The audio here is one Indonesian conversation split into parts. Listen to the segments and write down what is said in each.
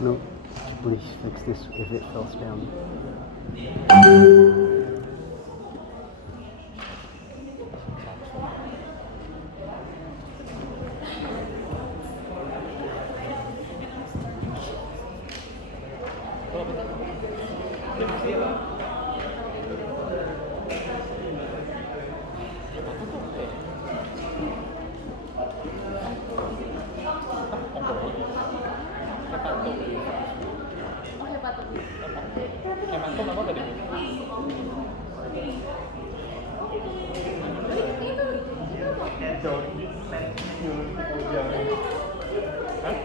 No, please fix this if it falls down. Hematoma apa tadi? Hah?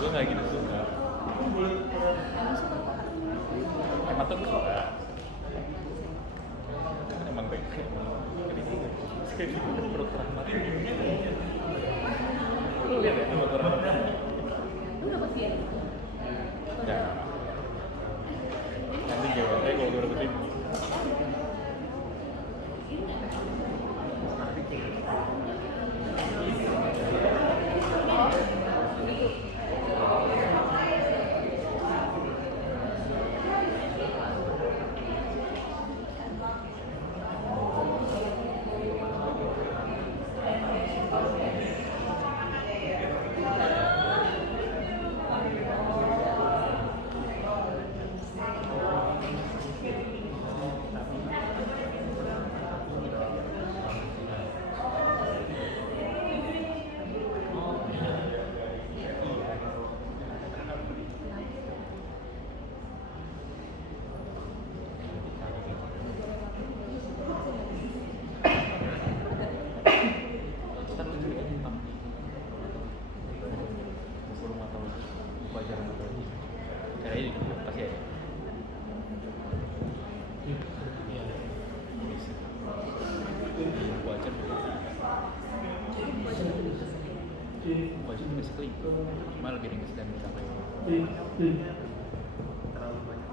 Gue nggak gitu suka. Hematoma gue suka. Emang baik. Kayak gitu kan dokter Rahmat. Lu lihat ya dokter Rahmat. Lu dapet dia? Ya. Nanti gimana kalau gue dapetin? Cuma lebih ringkas dan sampai terlalu banyak.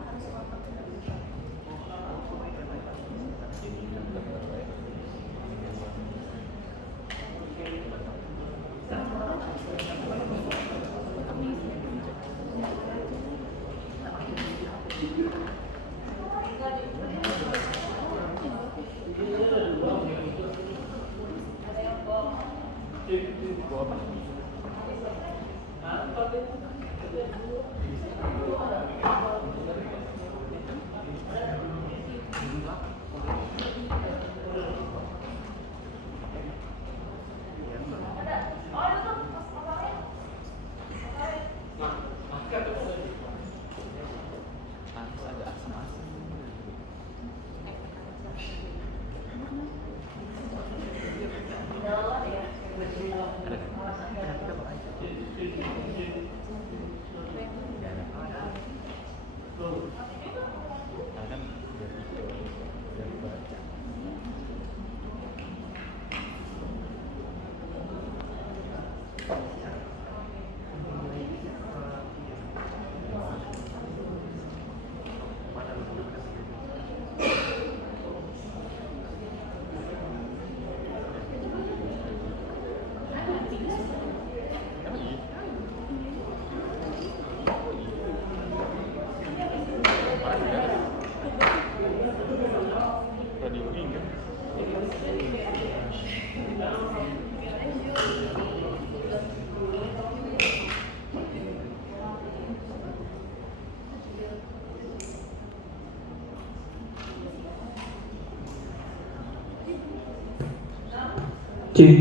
Cek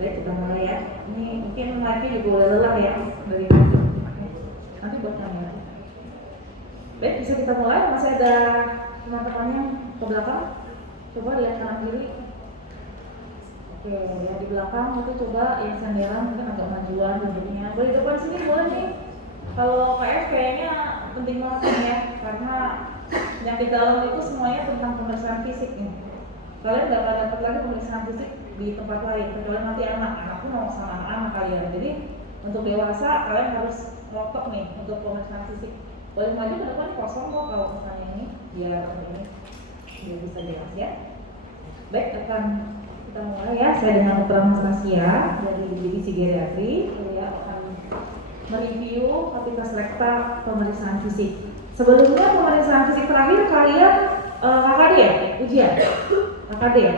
Baik, kita mulai ya. Ini mungkin live-nya juga udah lelah ya dari nanti buat kamera. Baik, bisa kita mulai. Masih ada teman-temannya ke belakang. Coba lihat kanan kiri. Oke, ya di belakang itu coba yang sandaran mungkin agak majuan bentuknya. Boleh depan sini boleh nih. Kalau KF kayaknya penting banget ya, karena yang di dalam itu semuanya tentang pemeriksaan fisik nih. Kalian nggak akan dapat lagi pemeriksaan fisik di tempat lain, kecuali nanti anak pun mau sama anak-anak kalian. Jadi untuk dewasa kalian harus rokok nih untuk pemeriksaan fisik. Boleh maju ke depan kosong kok kalau misalnya ini biar bisa jelas ya. Baik, akan kita mulai ya. Saya dengan Dr. Anastasia dari divisi geriatri. Saya akan mereview kapasitas rekta pemeriksaan fisik. Sebelumnya pemeriksaan fisik terakhir kalian KKD ya? Ujian? KKD ya?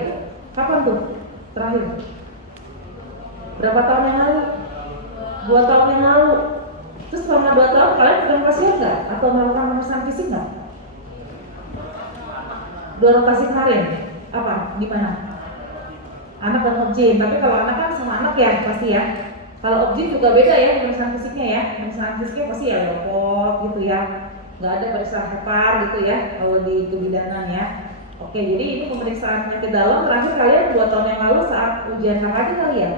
Kapan tuh? Terakhir? Berapa tahun yang lalu? 2 tahun yang lalu. Terus selama 2 tahun kalian pegang pasien nggak? Atau melakukan pemeriksaan fisik nggak? 2 rotasi kemarin? Apa? Di mana? Anak dan objek. Tapi kalau anak kan sama anak ya pasti ya. Kalau objek juga beda ya pemeriksaan fisiknya ya. Pemeriksaan fisiknya pasti ya lopot gitu ya. Nggak ada periksa hepar gitu ya kalau di kebidanan ya. Oke, jadi ini pemeriksaan penyakit dalam terakhir kalian 2 tahun yang lalu saat ujian KKD kali ya.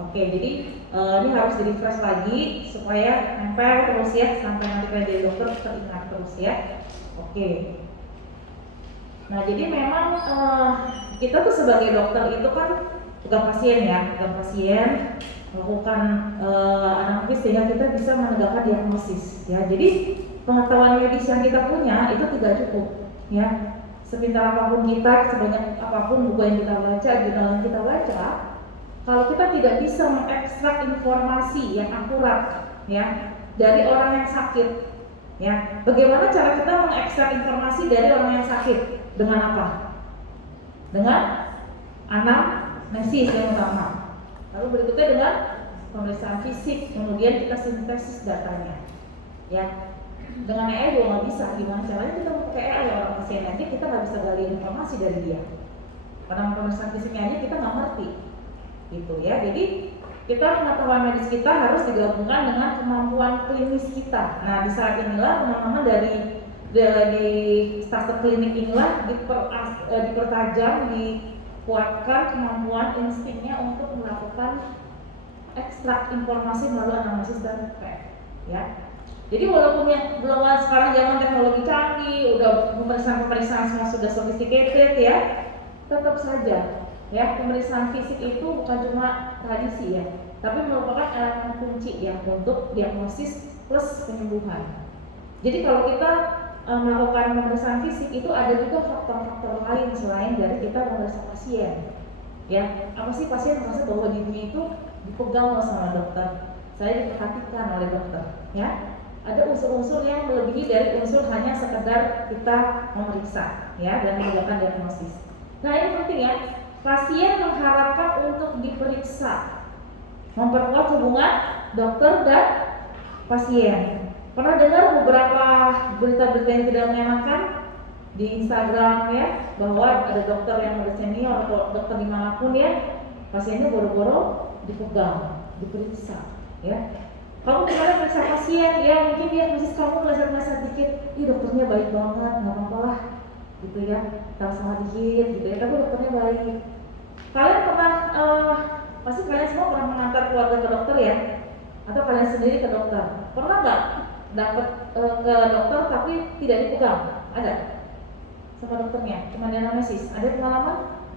Oke, jadi ini harus di refresh lagi supaya nempel terus ya sampai nanti kalian jadi dokter teringat terus ya. Oke. Nah, jadi memang kita tuh sebagai dokter itu kan pegang pasien ya, melakukan analisis sehingga kita bisa menegakkan diagnosis ya. Jadi pengetahuan medis yang kita punya itu tidak cukup ya. Sepintar apapun kita, sebanyak apapun buku yang kita baca, jurnal yang kita baca, kalau kita tidak bisa mengekstrak informasi yang akurat ya dari orang yang sakit ya. Bagaimana cara kita mengekstrak informasi dari orang yang sakit? Dengan apa? Dengan anamnesis yang utama. Lalu berikutnya dengan pemeriksaan fisik, kemudian kita sintesis datanya ya. Dengan EA juga nggak bisa. Gimana caranya kita mau pakai EA ya orang pasien nanti kita nggak bisa gali informasi dari dia. Karena pemeriksaan fisiknya aja kita nggak ngerti, gitu ya. Jadi kita pengetahuan medis kita harus digabungkan dengan kemampuan klinis kita. Nah di saat inilah teman-teman dari starter klinik inilah dipertajam, dikuatkan kemampuan instingnya untuk melakukan ekstrak informasi melalui analisis dan PET ya. Jadi walaupun yang belum sekarang zaman teknologi canggih, udah pemeriksaan semua sudah sophisticated ya, tetap saja ya pemeriksaan fisik itu bukan cuma tradisi ya, tapi merupakan elemen kunci ya untuk diagnosis plus penyembuhan. Jadi kalau kita melakukan pemeriksaan fisik itu ada juga faktor-faktor lain selain dari kita memeriksa pasien ya. Apa sih pasien merasa bahwa dirinya itu dipegang sama dokter, saya diperhatikan oleh dokter ya. Ada unsur-unsur yang melebihi dari unsur hanya sekedar kita memeriksa ya dan menegakkan diagnosis. Nah ini penting ya, pasien mengharapkan untuk diperiksa, memperkuat hubungan dokter dan pasien. Pernah dengar beberapa berita-berita yang tidak menyenangkan di Instagram ya, bahwa ada dokter yang udah senior atau dokter dimanapun ya, pasiennya boro-boro dipegang, diperiksa ya. Kamu kemarin periksa pasien ya, mungkin dia masih kamu meleset-meleset dikit, ih dokternya baik banget, nggak apa-apa lah gitu ya, sama-sama dikit gitu ya, tapi dokternya baik. Kalian pernah pasti kalian semua pernah mengantar keluarga ke dokter ya, atau kalian sendiri ke dokter? Pernah nggak dapat ke dokter tapi tidak dipegang? Ada? Sama dokternya, cuma dianalisis. Ada pengalaman?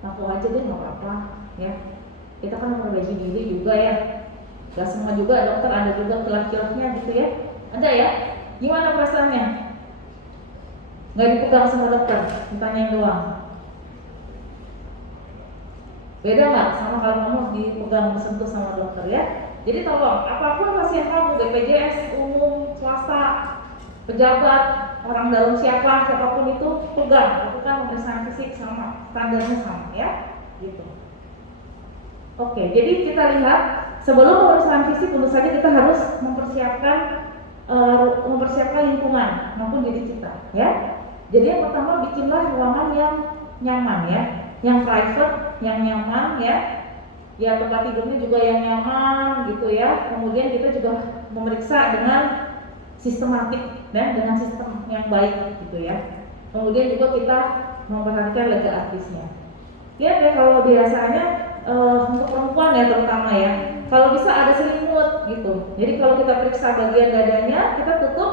Ngaku aja deh, nggak apa-apa ya. Kita kan memperbaiki diri juga ya. Gak semua juga dokter, ada juga kilaf-kilafnya gitu ya. Ada ya? Gimana perasaannya? Gak dipegang sama dokter, ditanyain doang. Beda nggak sama kalau kamu dipegang, disentuh sama dokter ya? Jadi tolong, apapun pasien kamu, BPJS, umum, swasta, pejabat, orang dalam siapapun itu, pegang, lakukan pemeriksaan fisik sama, standarnya sama ya, gitu. Oke, jadi kita lihat sebelum pemeriksaan fisik tentu saja kita harus mempersiapkan lingkungan maupun diri kita ya. Jadi yang pertama bikinlah ruangan yang nyaman ya, yang private, yang nyaman ya. Ya tempat tidurnya juga yang nyaman gitu ya. Kemudian kita juga memeriksa dengan sistematik dan dengan sistem yang baik gitu ya. Kemudian juga kita memperhatikan lega artisnya. Ya kalau biasanya untuk perempuan ya terutama ya, kalau bisa ada selimut gitu. Jadi kalau kita periksa bagian dadanya, kita tutup,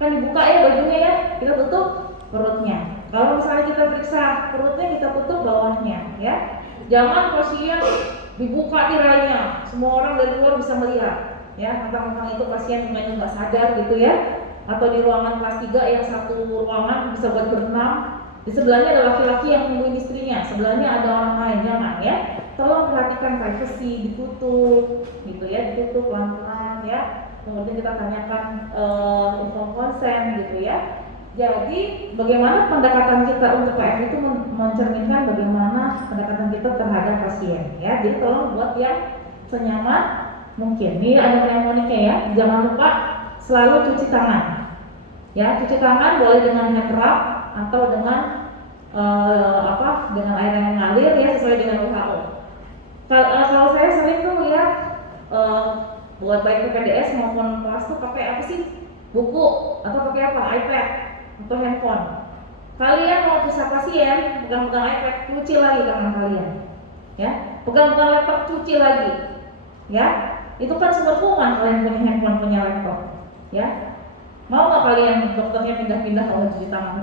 kan dibuka ya bajunya ya, kita tutup perutnya. Kalau misalnya misalnya kita periksa perutnya, kita tutup bawahnya, ya. Jangan pasien dibuka tirainya, semua orang dari luar bisa melihat, ya. Mentang-mentang itu pasien memang nggak sadar gitu ya. Atau di ruangan kelas 3 yang satu ruangan bisa buat berenam, di sebelahnya ada laki-laki yang nungguin istrinya, sebelahnya ada orang lain, jangan ya. Tolong perhatikan privacy, ditutup, gitu ya, ditutup pelan-pelan ya. Kemudian kita tanyakan inform consent gitu ya. Jadi bagaimana pendekatan kita untuk PF itu mencerminkan bagaimana pendekatan kita terhadap pasien ya. Jadi tolong buat yang senyaman mungkin. Ini ada mnemoniknya ya. Jangan lupa selalu cuci tangan. Ya, cuci tangan boleh dengan hand rub atau dengan dengan air yang mengalir ya sesuai dengan WHO. Kalau saya sering tuh lihat buat baik PPDS maupun kelas tuh pakai apa sih? Buku atau pakai apa? iPad atau handphone. Kalian mau periksa pasien, pegang-pegang iPad, cuci lagi tangan kalian. Ya, pegang-pegang laptop, cuci lagi. Ya, itu kan sumber kuman kalian punya handphone, punya laptop. Ya, mau nggak kalian dokternya pindah-pindah kalau cuci tangan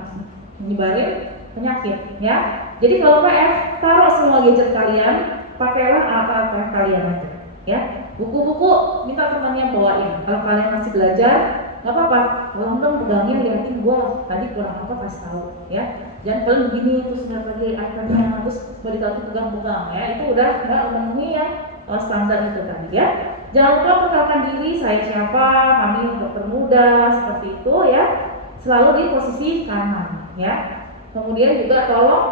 menyebarin penyakit? Ya, jadi kalau PF taruh semua gadget kalian, pakailah alat-alat PF kalian aja. Ya, buku-buku minta temannya bawain. Kalau kalian masih belajar, nggak apa-apa, tolong dong pegangnya, liatin gua tadi kurang apa kasih tahu ya. Jangan kalian begini terus nggak pakai iPadnya terus balik lagi pegang-pegang ya, itu udah nggak memenuhi yang standar itu tadi ya. Jangan lupa perkenalkan diri, saya siapa, kami dokter muda seperti itu ya, selalu di posisi kanan ya. Kemudian juga tolong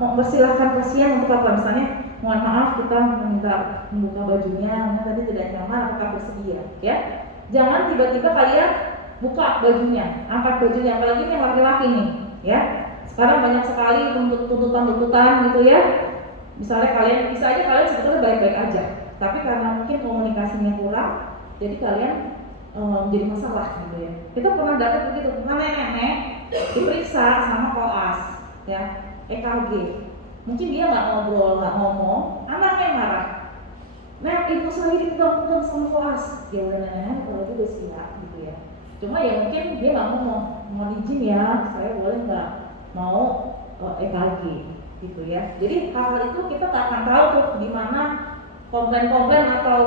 mempersilahkan pasien untuk apa, misalnya mohon maaf kita meminta membuka bajunya, tadi tidak nyaman, apakah bersedia ya. Jangan tiba-tiba kalian buka bajunya, angkat bajunya, apalagi yang laki-laki nih, ya. Sekarang banyak sekali tuntutan-tuntutan gitu ya. Misalnya kalian bisa aja kalian sebetulnya baik-baik aja, tapi karena mungkin komunikasinya kurang, jadi kalian jadi masalah gitu ya. Kita pernah dapat begitu, nenek-nenek diperiksa sama koas, ya, EKG. Mungkin dia nggak ngobrol, nggak ngomong, anaknya yang marah. Nah, ibu saya dipegang-pegang sama koas. Ya udah kalau itu udah siap gitu ya. Cuma ya mungkin dia nggak ngomong, mohon izin ya, saya boleh nggak mau EKG gitu ya. Jadi hal-hal itu kita nggak akan tahu tuh di mana komplain-komplain atau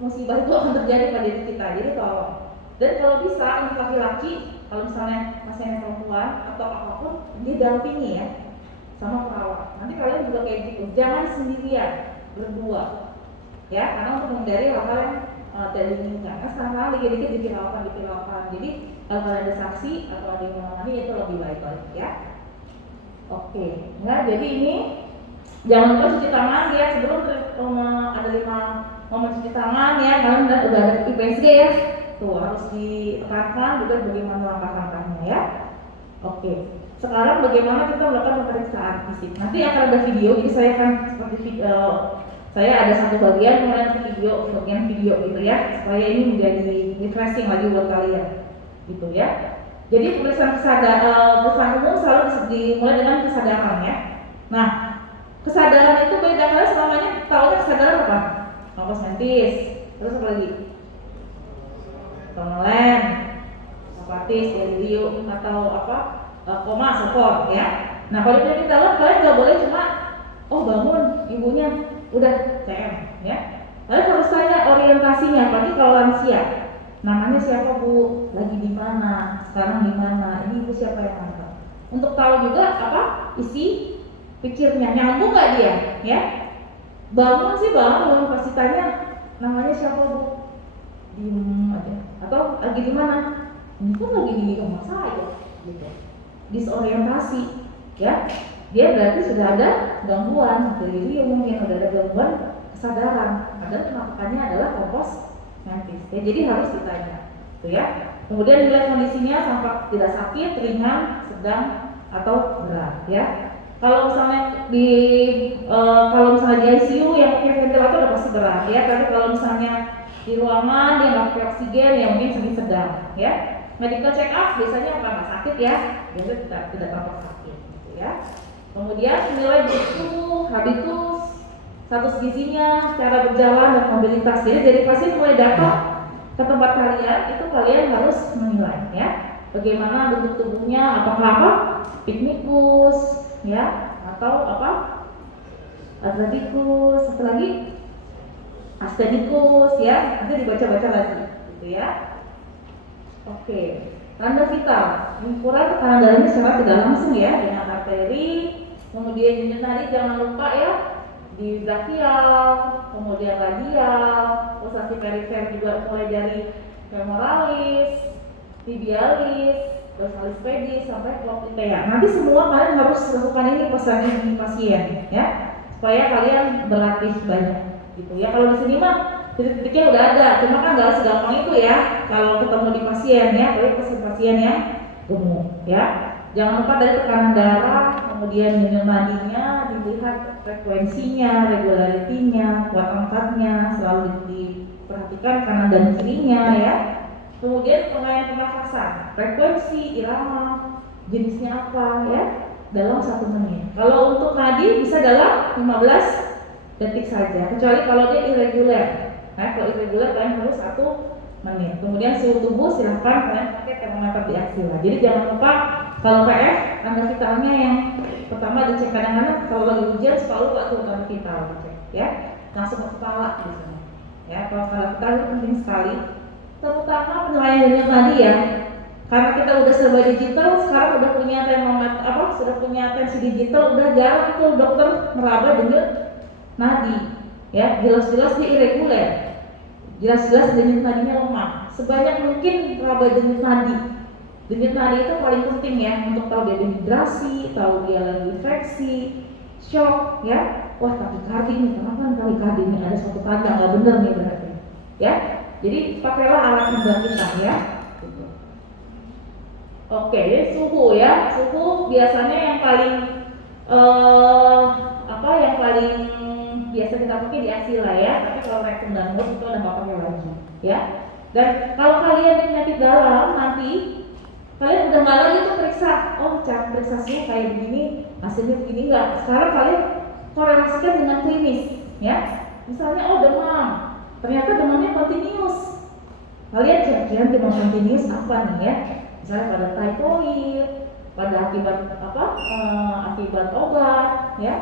musibah itu akan terjadi pada diri kita. Jadi tolong. Dan kalau bisa untuk laki-laki, kalau misalnya pasien perempuan atau apapun, dia dampingi ya sama perawat. Nanti kalian juga kayak gitu, jangan sendirian, berdua. Ya, karena untuk menghindari hal-hal yang tidak diinginkan. Nah, sekarang dikit-dikit dipiralkan. Jadi kalau kalian ada saksi atau ada yang menangani itu lebih baik lagi ya. Oke, nah jadi ini jangan lupa cuci tangan ya sebelum ada 5 momen cuci tangan ya. Kalian udah ada IPSG ya, tuh harus ditekankan juga bagaimana langkah-langkahnya ya. Oke, sekarang bagaimana kita melakukan pemeriksaan fisik. Nanti akan ada video, jadi saya akan seperti video. Saya ada satu bagian bagian video gitu ya, supaya ini menjadi refreshing lagi buat kalian, gitu ya. Jadi pemeriksaan umum selalu dimulai dengan kesadaran ya. Nah, kesadaran itu beda, kalian selamanya tahunya kesadaran apa? Nafas mentis, terus apa lagi? Somnolen, apatis, delirium atau apa? Koma, sopor ya. Nah, kalau di dalam kalian nggak boleh cuma bangun ibunya udah CM ya. Lalu harus tanya orientasinya, apalagi kalau lansia. Namanya siapa Bu? Lagi di mana? Sekarang di mana? Ini ibu siapa yang ngantar? Untuk tahu juga apa isi pikirnya, nyambung nggak dia? Ya. Bangun pasti tanya namanya siapa Bu? Diem aja. Atau lagi di mana? Ini pun lagi di rumah saya. Gitu. Disorientasi, ya. Dia berarti sudah ada gangguan, delirium mungkin sudah ada gangguan kesadaran. Padahal penampakannya adalah kompos mentis. Ya, jadi harus ditanya, gitu ya. Kemudian dilihat kondisinya tampak tidak sakit, ringan, sedang atau berat, ya. Kalau misalnya di ICU yang pakai ventilator udah pasti berat, ya. Tapi kalau misalnya di ruangan dia nggak pakai oksigen, ya mungkin sedang, ya. Medical check up biasanya apa nggak sakit ya, biasanya tidak tampak sakit, gitu ya. Kemudian menilai buku, habitus, status gizinya, cara berjalan dan mobilitas. Jadi dari pasien mulai datang ke tempat kalian itu kalian harus menilai ya. bagaimana bentuk tubuhnya, apakah apa? Pygmicus, ya, atau apa? Atraticus, satu lagi Astenicus, ya, nanti dibaca-baca lagi, gitu ya. Oke, tanda vital, ukuran tekanan darahnya secara tidak langsung ya, dengan arteri, kemudian denyut nadi jangan lupa ya, di brachial, kemudian radial, pulsasi perifer juga mulai dari femoralis, tibialis, dorsalis pedis sampai clocutea. Nanti semua kalian harus lakukan ini pas lagi di pasien, ya, supaya kalian berlatih banyak, gitu ya. Kalau di sini mah titik-titiknya udah ada, cuma kan nggak segampang itu ya. Kalau ketemu di pasien ya, apalagi pasien yang gemuk, ya. Jangan lupa dari tekanan darah, kemudian denyut nadinya, dilihat frekuensinya, regularitinya, kuat angkatnya, selalu diperhatikan kanan dan kirinya ya. Kemudian pengayaan pernafasan, frekuensi, irama, jenisnya apa ya, dalam 1 menit. Kalau untuk nadi bisa dalam 15 detik saja, kecuali kalau dia irregular. Nah, kalau irregular kalian harus 1 menit. Kemudian suhu tubuh silahkan kalian pakai termometer di aksila. Jadi jangan lupa kalau PF tanda vitalnya yang pertama dicek, kadang-kadang kalau lagi ujian suka lupa tuh tanda vital dicek, ya, langsung ke kepala biasanya. Ya, kalau tanda vital itu penting sekali, terutama penilaian denyut nadi ya. Karena kita udah serba digital, sekarang udah punya termometer sudah punya tensi digital, udah jarang tuh dokter meraba denyut nadi. Ya, jelas-jelas dia irregular. Jelas-jelas denyut nadinya lemah. Sebanyak mungkin raba denyut nadi. Denyut nadi itu paling penting ya, untuk tahu dia dehidrasi, tahu dia lagi infeksi, shock, ya. Wah, takikardi nih, kenapa takikardi ini ada suatu tanda nggak benar nih berarti, ya. Jadi pakailah alat membantu kita ya. Oke, jadi suhu ya, suhu biasanya yang paling yang paling biasa kita pakai di aksila ya. Tapi kalau rektum dan mulut itu udah nggak pakai lagi, ya. Dan kalau kalian penyakit dalam nanti kalian udah nggak lagi tuh periksa, oh cara periksa suhu kayak begini, hasilnya begini enggak. Sekarang kalian korelasikan dengan klinis, ya. Misalnya oh demam, ternyata demamnya continuous. Kalian cek demam continuous apa nih ya? Misalnya pada typhoid, pada akibat akibat obat, ya.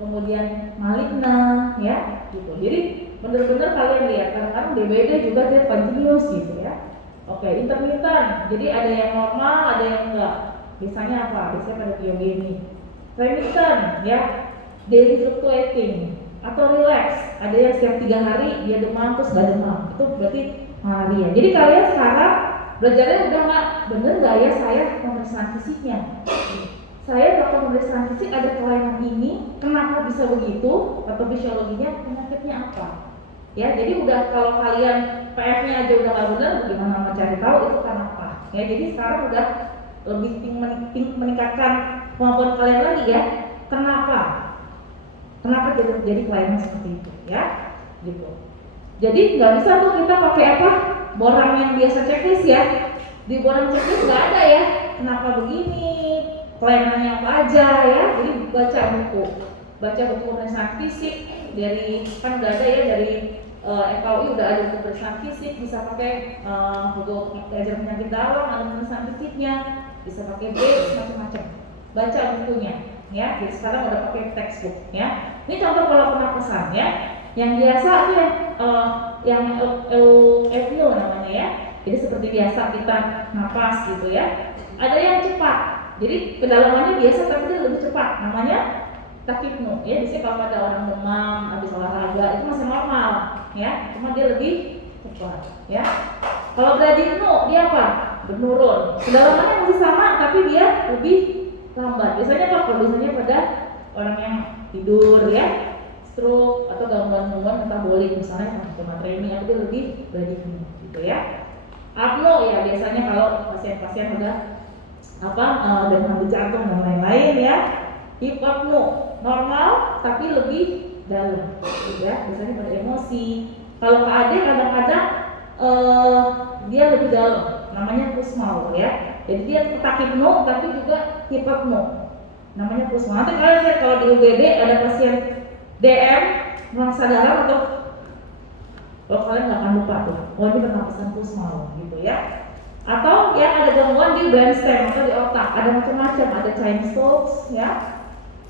Kemudian maligna, ya, gitu. Jadi benar-benar kalian lihat, kadang-kadang DBD juga dia continuous gitu ya. Oke, intermittent. Jadi ada yang normal, ada yang enggak. Biasanya apa? Biasanya pada biogeni. Remittent, ya, daily fluctuating atau relax. Ada yang setiap 3 hari dia demam terus gak demam. Itu berarti malaria. Jadi kalian sekarang belajarnya udah bener nggak ya saya pemeriksaan fisiknya? Saya bakal pemeriksaan fisik ada kelainan ini, kenapa bisa begitu, atau fisiologinya, penyakitnya apa? Ya, jadi udah kalau kalian PF-nya aja udah nggak benar, bagaimana mencari tahu itu karena apa? Ya, jadi sekarang udah lebih meningkatkan kemampuan kalian lagi ya. Kenapa? Kenapa jadi kelainan seperti itu? Ya, gitu. Jadi nggak bisa tuh kita pakai borang yang biasa checklist ya. Di borang checklist nggak ada ya. Kenapa begini? Kelainannya apa aja ya? Jadi baca buku pemeriksaan fisik dari kan udah ada ya dari FKUI udah ada buku pemeriksaan fisik, bisa pakai buku belajar penyakit dalam, ada pemeriksaan fisiknya, bisa pakai macam-macam. Baca bukunya ya. Jadi sekarang udah pakai textbook ya. Ini contoh pola pernapasan ya. Yang biasa itu yang apnea namanya ya. Jadi seperti biasa kita napas gitu ya. Ada yang cepat. Jadi kedalamannya biasa tapi dia lebih cepat. Namanya tachypnea ya. Biasanya kalau ada orang demam habis olahraga itu masih normal ya. Cuma dia lebih cepat ya. Kalau bradypnea dia apa? Menurun. Kedalamannya masih sama tapi dia lebih lambat. Biasanya biasanya pada orang yang tidur ya, stroke atau gangguan metabolik misalnya hematremia, itu lebih bradypnea gitu ya. Apnea ya biasanya kalau pasien-pasien udah dengan jantung dan lain-lain ya. Hypopnea normal tapi lebih dalam gitu ya. Biasanya pada emosi. Kalau KAD kadang-kadang dia lebih dalam, namanya Kussmaul ya. Jadi dia tachypnea tapi juga hypopnea, namanya Kussmaul. Nanti kalian lihat kalau di UGD ada pasien DM ruang sadaran atau kalau kalian nggak akan lupa tuh, oh ini pernapasan Kussmaul gitu ya. Atau yang ada gangguan di brainstem atau di otak, ada macam-macam, ada Chinese folks ya.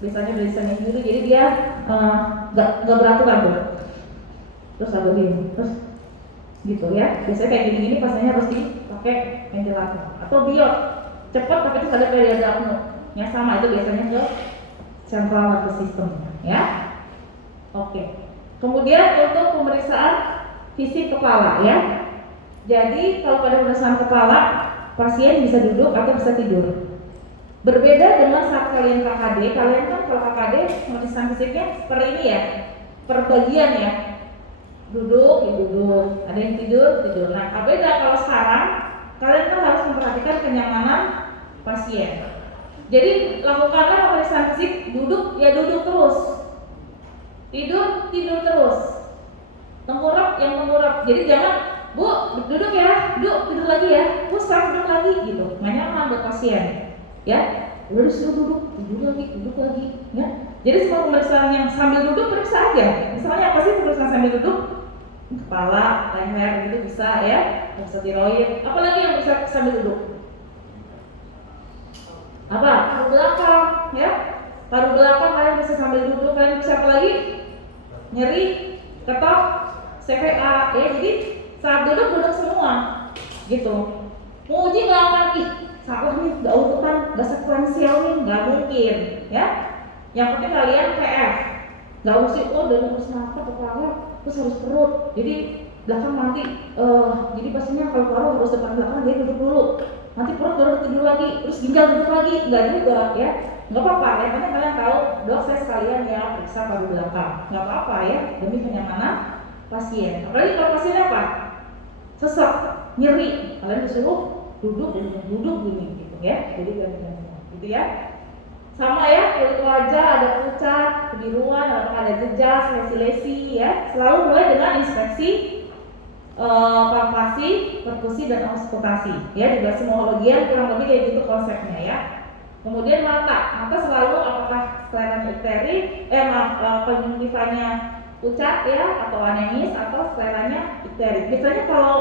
Biasanya sendiri, jadi dia gak beraturan tuh. Terus ada gini, terus gitu ya. Biasanya kayak gini-gini pastinya harus dipakai ventilator. Atau biot, cepat tapi terus ada periode apnoe. Ya sama, itu biasanya ke central nervous system ya. Oke. Kemudian untuk pemeriksaan fisik kepala ya. Jadi kalau pada pemeriksaan kepala, pasien bisa duduk atau bisa tidur. Berbeda dengan saat kalian KKD, kalian kan kalau KKD pemeriksaan fisiknya seperti ini ya, per bagian ya. Duduk, ya duduk, ada yang tidur, tidur. Nah, beda kalau sekarang, kalian kan harus memperhatikan kenyamanan pasien. Jadi lakukanlah pemeriksaan fisik, duduk ya duduk terus, tidur terus, tengkurap yang tengkurap. Jadi jangan, Bu, duduk ya, duduk tidur lagi ya, Bu sekarang duduk lagi gitu, nggak nyaman buat pasien. Ya, udah disuruh duduk lagi, ya. Jadi semua pemeriksaan yang sambil duduk periksa aja. Misalnya apa sih pemeriksaan sambil duduk? Kepala, leher gitu bisa ya, bisa tiroid. Apalagi yang bisa sambil duduk? Apa? Paru belakang, ya. Paru belakang kalian bisa sambil duduk. Kalian bisa apa lagi? Nyeri, ketok, CVA, ya. Jadi saat duduk semua, gitu. Mau uji nggak akan salah nih, gak urutan, gak sekuensial nih, gak mungkin ya. Yang penting kalian PF, gak usah dari urus nafas kepala terus harus perut, jadi belakang nanti jadi pastinya kalau paru harus depan belakang, dia duduk dulu, nanti perut baru tidur lagi, terus ginjal duduk lagi, enggak juga ya. Nggak apa-apa ya, karena kalian tahu dok saya sekalian ya periksa paru belakang, nggak apa-apa ya, demi kenyamanan pasien. Apalagi kalau pasiennya apa? Sesek, nyeri, kalian disuruh duduk gini gitu ya, jadi gitu ya. Sama ya, kulit wajah ada pucat, kebiruan, ada jejas, lesi-lesi ya. Selalu mulai dengan inspeksi palpasi, perkusi dan auskultasi ya. Di basimologian kurang lebih kayak gitu konsepnya ya. Kemudian mata selalu apakah skleranya ikterik, konjungtivanya pucat ya, atau anemis, atau skleranya ikterik. Biasanya kalau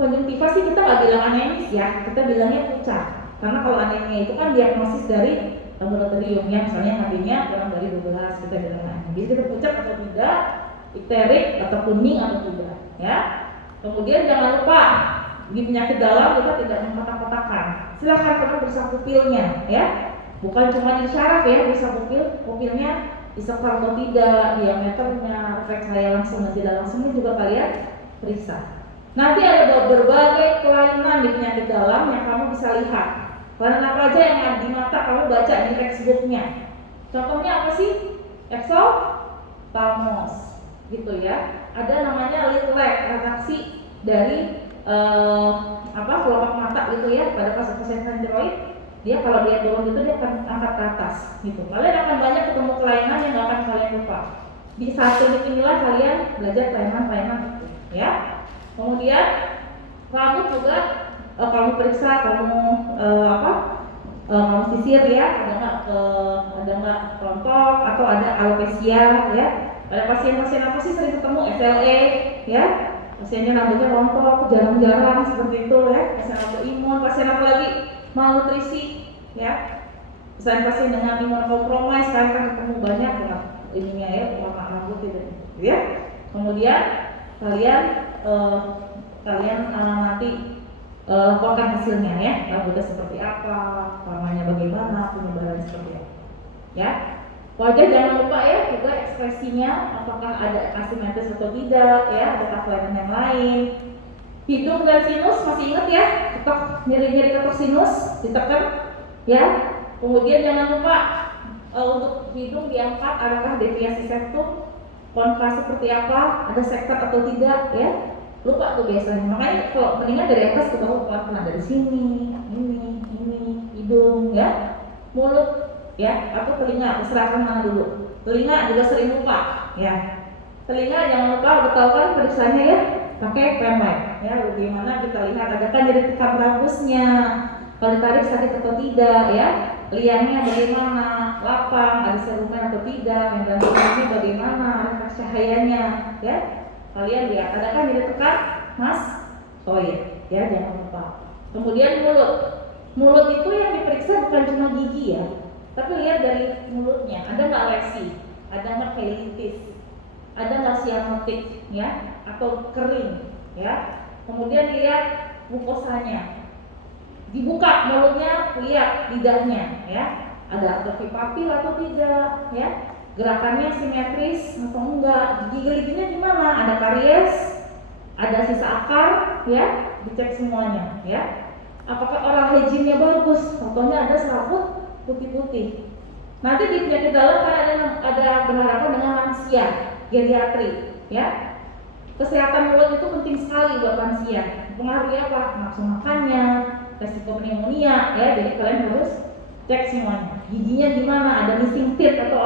konjungtiva sih kita nggak bilang anemis ya, kita bilangnya pucat. Karena kalau anemia itu kan diagnosis dari laboratorium ya, misalnya hatinya kurang dari 12, kita bilang anemia. Jadi kita pucat atau tidak, ikterik atau kuning atau tidak ya. Kemudian jangan lupa di penyakit dalam kita tidak mengkotak-kotakan. Silahkan pernah periksa pupilnya ya, bukan cuma di syaraf ya, periksa pupilnya disekal atau tidak, diameternya, refleks cahaya langsung dan tidak langsungnya juga kalian periksa. Nanti ada berbagai kelainan di penyakit dalam yang kamu bisa lihat. Kelainan apa aja yang ada di mata kamu baca di textbooknya. Contohnya apa sih? Exophthalmos, gitu ya. Ada namanya litleg, retraksi dari kelopak mata gitu ya. Pada pasien tiroid, dia kalau dia turun gitu dia akan angkat ke atas, gitu. Kalian akan banyak ketemu kelainan yang nggak akan kalian lupa. Di saat klinik inilah kalian belajar kelainan itu, ya. Kemudian rambut juga kamu periksa, kamu sisir ya, ada nggak rontok atau ada alopecia ya. Pada pasien-pasien apa sih sering ketemu SLE ya, pasiennya rambutnya rontok jarang-jarang seperti itu ya. Pasien autoimun, pasien apa lagi malnutrisi ya, pasien dengan imunokompromis kan ketemu banyak banget ininya ya, warna rambut itu ya. Kemudian kalian nanti laporkan hasilnya ya, rambutnya seperti apa, warnanya bagaimana, penyebaran seperti apa ya. Wajah jangan lupa ya, juga ekspresinya apakah ada asimetris atau tidak ya, ada kelainan yang lain. Hidung dan sinus masih ingat ya, ketok nyeri-nyeri ketok sinus ditekan ya. Kemudian jangan lupa untuk hidung diangkat, adakah deviasi septum, kontra seperti apa, ada sektor atau tidak ya. Lupa tuh biasanya, makanya kalau mendingan dari atas kita pelan-pelan dari sini, ini, hidung ya, mulut ya, atau telinga, terserah mana dulu. Telinga juga sering lupa ya. Telinga jangan lupa, udah tahu kan periksanya ya, pakai penlight ya. Bagaimana kita lihat adakah nyeri tekam rambusnya, kalau ditarik sakit atau tidak ya, liangnya bagaimana, lapang, ada serumen atau tidak, membrana bagaimana, refleks cahayanya ya. Kalian lihat adakah nyeri tekam mastoid ya, jangan lupa Kemudian mulut. Mulut itu yang diperiksa bukan cuma gigi ya, tapi lihat dari mulutnya. Ada nggak lesi? Ada nggak colitis? Ada nggak sianotik? Ya, atau kering? Ya. Kemudian lihat mukosanya. Dibuka mulutnya, lihat lidahnya. Ya. Ada atrofi papil atau tidak? Ya. Gerakannya simetris atau enggak? Gigi-giginya gimana? Ada karies? Ada sisa akar? Ya. Dicek semuanya. Ya. Apakah oral hygiene-nya bagus? Contohnya ada serabut putih-putih. Nanti di penyakit dalam kan ada berhadapan dengan lansia, geriatri, ya. Kesehatan mulut itu penting sekali buat lansia. Pengaruhnya apa? Nafsu makannya, resiko pneumonia, ya. Jadi kalian harus cek semuanya. Giginya gimana? Ada missing teeth atau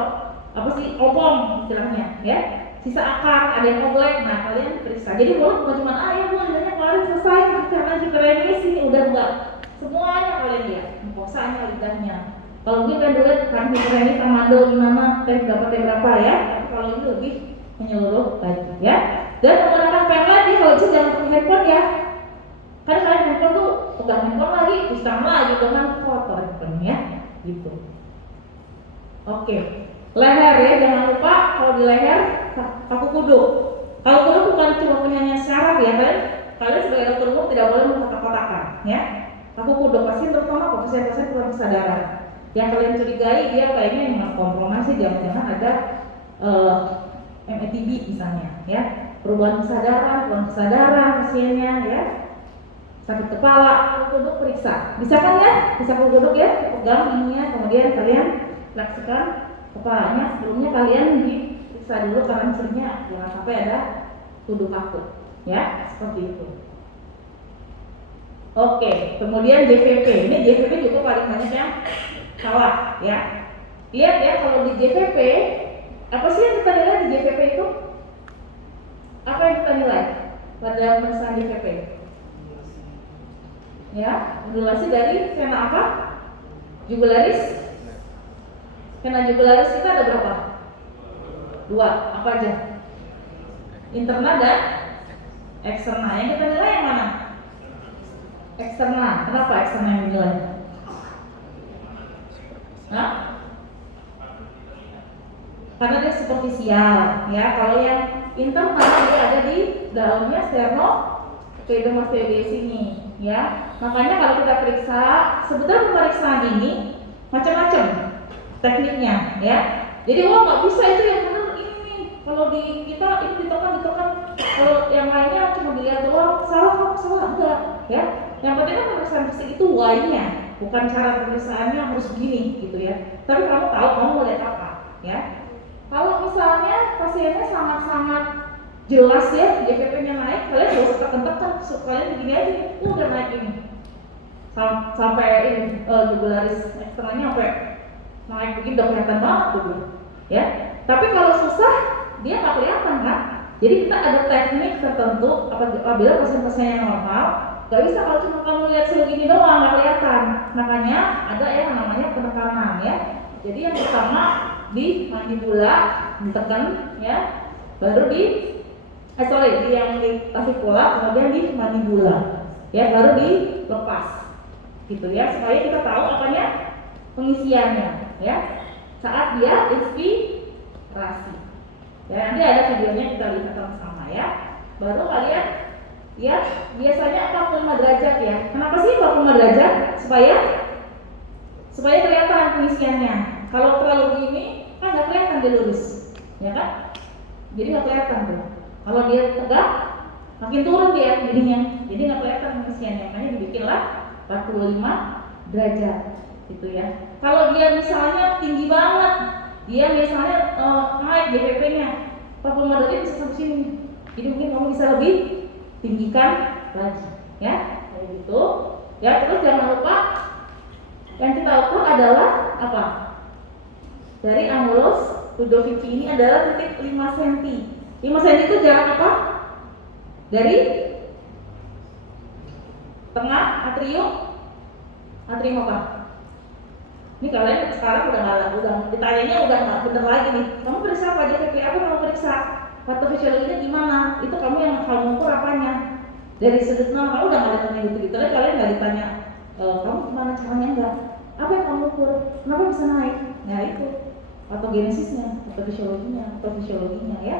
apa sih? Obong istilahnya, ya. Sisa akar, ada yang oblek, nah kalian periksa. Jadi mulut bukan cuma ya bu, lidahnya kemarin selesai karena remisi, udah enggak. Semuanya kalian lihat, mukosanya, lidahnya. Kalau mungkin kan dulu kan hiperremis amandel gimana, berapa ya. Tapi kalau ini lebih menyeluruh tadi, ya. Dan menggunakan pen lagi, kalau bisa jangan pakai handphone ya. Karena kalian handphone tuh pegang handphone lagi, terus lagi dengan foto handphonenya, gitu. Oke. Leher ya, jangan lupa kalau di leher kaku kuduk. Kalau kuduk bukan cuma punyanya syaraf ya, kalian sebagai dokter umum tidak boleh mengkotak-kotakan, ya. Kaku kuduk pasien terutama pasien-pasien kurang kesadaran. Yang kalian curigai dia kayaknya memang kompromasi, jangan-jangan ada MATB misalnya, ya. Perubahan kesadaran pasiennya, ya. Sakit kepala, kaku kuduk periksa. Bisa kan ya? Bisa kaku kuduk ya? Pegang ininya, kemudian kalian lakukan kepalanya, sebelumnya kalian diperiksa dulu karansernya, jangan sampai ada tuduh kaku, ya, seperti itu. Oke, kemudian JVP, ini JVP juga paling banyak yang salah, ya. Lihat ya, kalau di JVP, apa sih yang kita nilai di JVP itu? Apa yang kita nilai pada pemeriksaan JVP? Ya, modulasi dari vena apa? Jugularis. Vena jugularis kita ada berapa? 2, apa aja? Internal dan eksternal. Yang kita nilai yang mana? Eksternal. Kenapa eksternal yang dinilai? Hah? Karena dia superficial, ya. Kalau yang internal dia ada di dalamnya sternocleidomastoideus ini, ya. Makanya kalau kita periksa, sebetulnya pemeriksaan ini macam-macam tekniknya, ya. Jadi nggak bisa itu yang benar ini. Kalau di kita ini ditekan. Kalau yang lainnya cuma dilihat doang, salah enggak, ya. Yang penting kan pemeriksaan fisik itu why-nya, bukan cara pemeriksaannya harus begini, gitu ya. Tapi kamu tahu kamu mau lihat apa, ya. Kalau misalnya pasiennya sangat-sangat jelas ya, JVP-nya naik, kalian gak usah tekan-tekan, kalian begini aja, udah naik ini. Sampai ini jugularis eksternalnya sampai naik begini udah kelihatan banget tuh, ya. Tapi kalau susah dia nggak kelihatan kan. Jadi kita ada teknik tertentu apabila pasien-pasiennya normal, nggak bisa kalau cuma kamu lihat segini doang nggak kelihatan. Makanya ada yang namanya penekanan, ya. Jadi yang pertama di mandibula ditekan, ya, baru di yang di clavicula, kemudian di mandibula, ya, baru dilepas, gitu ya, supaya kita tahu apanya pengisiannya, ya, saat dia inspirasi. Ya, nanti ada videonya kita lihat sama-sama, ya. Baru kalian lihat biasanya 45 derajat ya. Kenapa sih 45 derajat? Supaya kelihatan pengisiannya. Kalau terlalu gini kan nggak kelihatan dia lurus, ya kan? Jadi nggak kelihatan tuh. Kalau dia tegak makin turun dia jadinya, jadi nggak kelihatan pengisiannya. Makanya dibikinlah 45 derajat, gitu ya. Kalau dia misalnya tinggi banget, dia misalnya naik JVP-nya 45 derajat bisa sampai sini. Jadi mungkin kamu bisa lebih tinggikan lagi, ya, kayak gitu. Ya, terus jangan lupa yang kita ukur adalah apa? Dari annulus Ludovici ini adalah titik 5 cm. 5 cm itu jarak apa? Dari tengah atrium apa? Ini kalian sekarang udah ditanyanya udah nggak bener lagi nih. Kamu periksa apa aja? Aku mau periksa patofisiologinya gimana? Itu kamu yang ukur apanya? Dari sudut mana kamu udah nggak ditanya gitu-gitu, kalian nggak ditanya kamu gimana caranya, enggak, apa yang kamu ukur, kenapa bisa naik, nah itu patogenesisnya atau fisiologinya ya.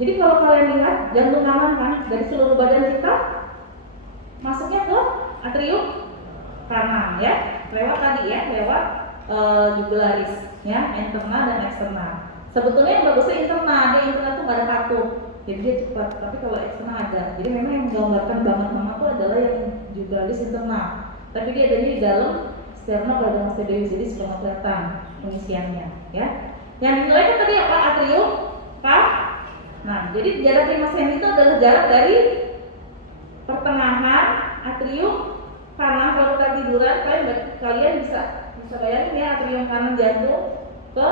Jadi kalau kalian lihat jantung kanan kan dari seluruh badan kita masuknya ke atrium kanan ya, lewat tadi ya, lewat jugularis ya, internal dan eksternal. Sebetulnya yang bagusnya internal, dia internal tuh nggak ada katup, jadi dia cepat. Tapi kalau eksternal ada, jadi memang yang menggambarkan banget mama tuh adalah yang jugularis internal. Tapi dia adanya di dalam sternocleidomastoideus, jadi sudah nggak kelihatan pengisiannya ya. Yang dinilai kan tadi apa? Atrium kan? Nah, jadi jarak 5 cm itu adalah jarak dari pertengahan atrium kanan. Kalau kita tiduran, kalian bisa bayangin ya, atrium kanan jantung ke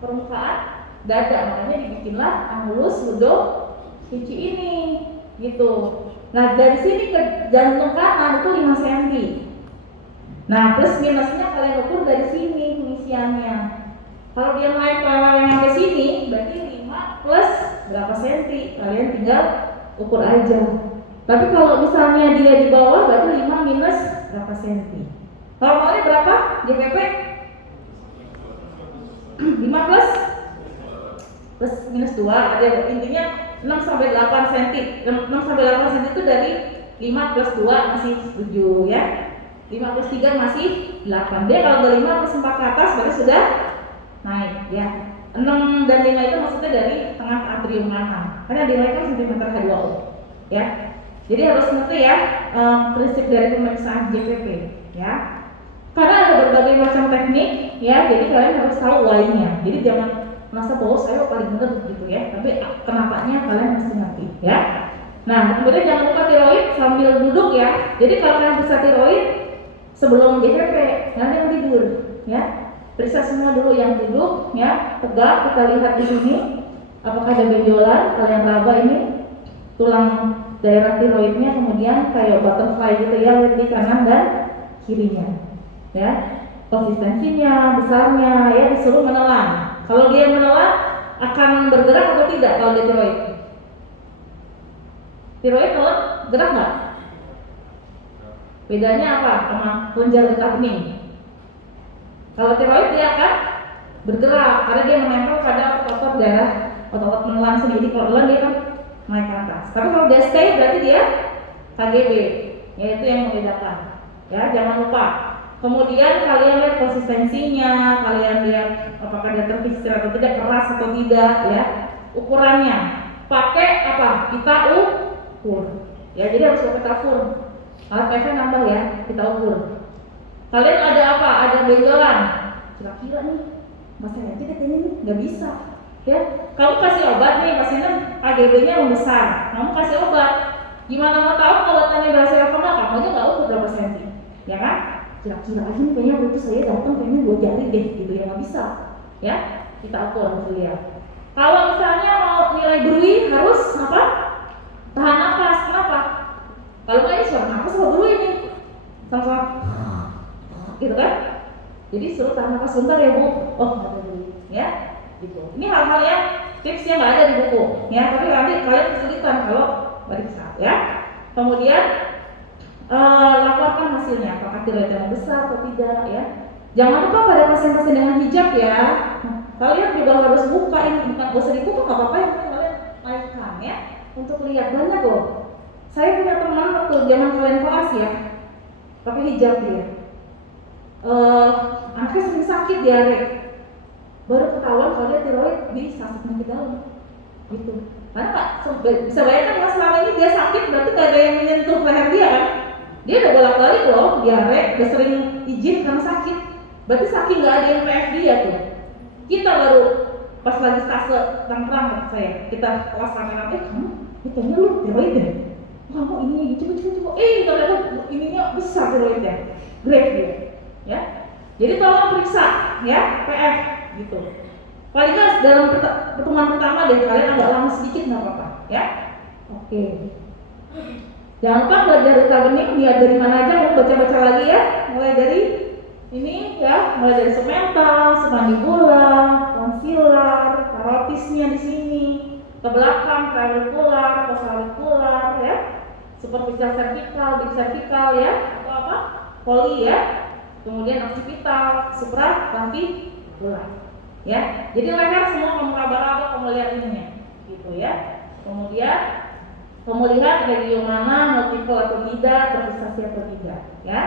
permukaan dada, makanya dibikinlah angulus ludovici ini gitu. Nah, dari sini ke jantung kanan itu 5 cm. Nah, plus minusnya kalian ukur dari sini pengisiannya. Kalau dia naik sampai sini, berarti 5 plus berapa senti, kalian tinggal ukur aja. Tapi kalau misalnya dia di bawah, berarti 5 minus berapa senti. Kalau maunya berapa? JPP 5 plus minus 2, ada intinya 6 sampai 8 cm. 6 sampai 8 cm itu dari 5 plus 2 masih 7 ya. 5 plus 3 masih 8. Dia kalau dari 5 plus 4 ke atas berarti sudah naik ya. 6 dan 5 itu maksudnya dari tengah atrium kanan. Karena dinilai kan sentimeter H2O ya. Jadi harus ngerti ya prinsip dari pemeriksaan JPP ya. Karena ada berbagai macam teknik ya, jadi kalian harus tahu why-nya. Jadi jangan merasa bahwa saya paling benar gitu ya, tapi kenapanya kalian mesti ngerti ya. Nah, kemudian jangan lupa tiroid sambil duduk ya. Jadi kalau kalian periksa tiroid sebelum JPP, nanti yang tidur ya. Periksa semua dulu yang duduk ya, tegak. Kita lihat di sini apakah ada benjolan. Kalian raba ini tulang daerah tiroidnya, kemudian kayak butterfly gitu ya, lihat di kanan dan kirinya ya. Konsistensinya, besarnya ya, disuruh menelan. Kalau dia menelan akan bergerak atau tidak kalau dia tiroid? Tiroid telan gerak nggak? Bedanya apa sama kelenjar getah bening? Kalau tiroid dia akan bergerak karena dia menempel pada otot daerah otot menelan sendiri. Kalau telan dia kan naik ke atas. Tapi kalau dia stay berarti dia KGB, yaitu yang membedakan. Ya, jangan lupa. Kemudian kalian lihat konsistensinya, kalian lihat apakah dia terfisir atau tidak, keras atau tidak ya. Ukurannya pakai apa? Kita ukur. Ya, jadi harus pakai tafur. Alat PV nambah ya, kita ukur. Kalian ada apa? Ada benjolan. Kira-kira nih, Mas Yanti katanya nih nggak bisa. Ya, kamu kasih obat nih, pasiennya KGB-nya membesar. Kamu kasih obat. Gimana mau tahu kalau obatnya berhasil apa enggak? Kamu aja nggak ukur berapa senti, ya kan? Kira-kira aja nih kayaknya waktu saya datang kayaknya 2 jari deh gitu ya, nggak bisa ya, kita ukur hasil lihat. Kalau misalnya mau nilai Brui harus apa? Tahan napas. Kenapa? Kalau nggak ini suara napas sama Brui ini sama gitu kan, jadi suruh tahan napas sebentar ya Bu. Oh nggak ada Brui ya gitu. Ini hal-hal yang tips yang nggak ada di buku ya, tapi nanti kalian kesulitan kalau periksa ya. Kemudian laporkan hasilnya, apakah tiroidnya besar atau tidak ya. Jangan lupa pada pasien-pasien dengan hijab ya, kalian juga harus buka ini, bukan usah dibuka nggak apa-apa, yang kalian naikkan ya untuk lihat. Banyak loh, saya punya teman waktu zaman kalian kelas ya, pakai hijab dia, anaknya sering sakit diare, baru ketahuan kalau dia tiroid di sasaran ke dalam gitu. Karena nggak bisa bayangkan kalau selama ini dia sakit, berarti nggak ada yang menyentuh leher dia kan. Dia udah bolak-balik loh, diare, udah sering izin karena sakit. Berarti saking nggak ada yang PF dia tuh. Kita baru pas lagi stase terang-terang saya, kita kelas rame-rame, kamu, kayaknya lu tiroid deh. Kamu ini, coba. Ternyata ininya besar tiroidnya, grave dia, ya. Jadi tolong periksa, ya, PF, gitu. Paling nggak dalam pertemuan pertama deh, kalian agak lama sedikit nggak apa-apa, ya. Oke. Jangan lupa belajar getah bening, lihat dari mana aja, mau baca-baca lagi ya. Mulai dari ini ya, mulai dari segmental, submandibular, tonsilar, karotisnya di sini, ke belakang, clavicular, posauricular ya. superficial cervical, deep cervical ya, atau apa? Poli ya. Kemudian occipital, suprapandibular. Ya. Jadi leher semua kamu raba-raba, kamu lihat ininya. Gitu ya. Kemudian kamu lihat region mana, multiple atau tidak, terpisah atau tidak, ya.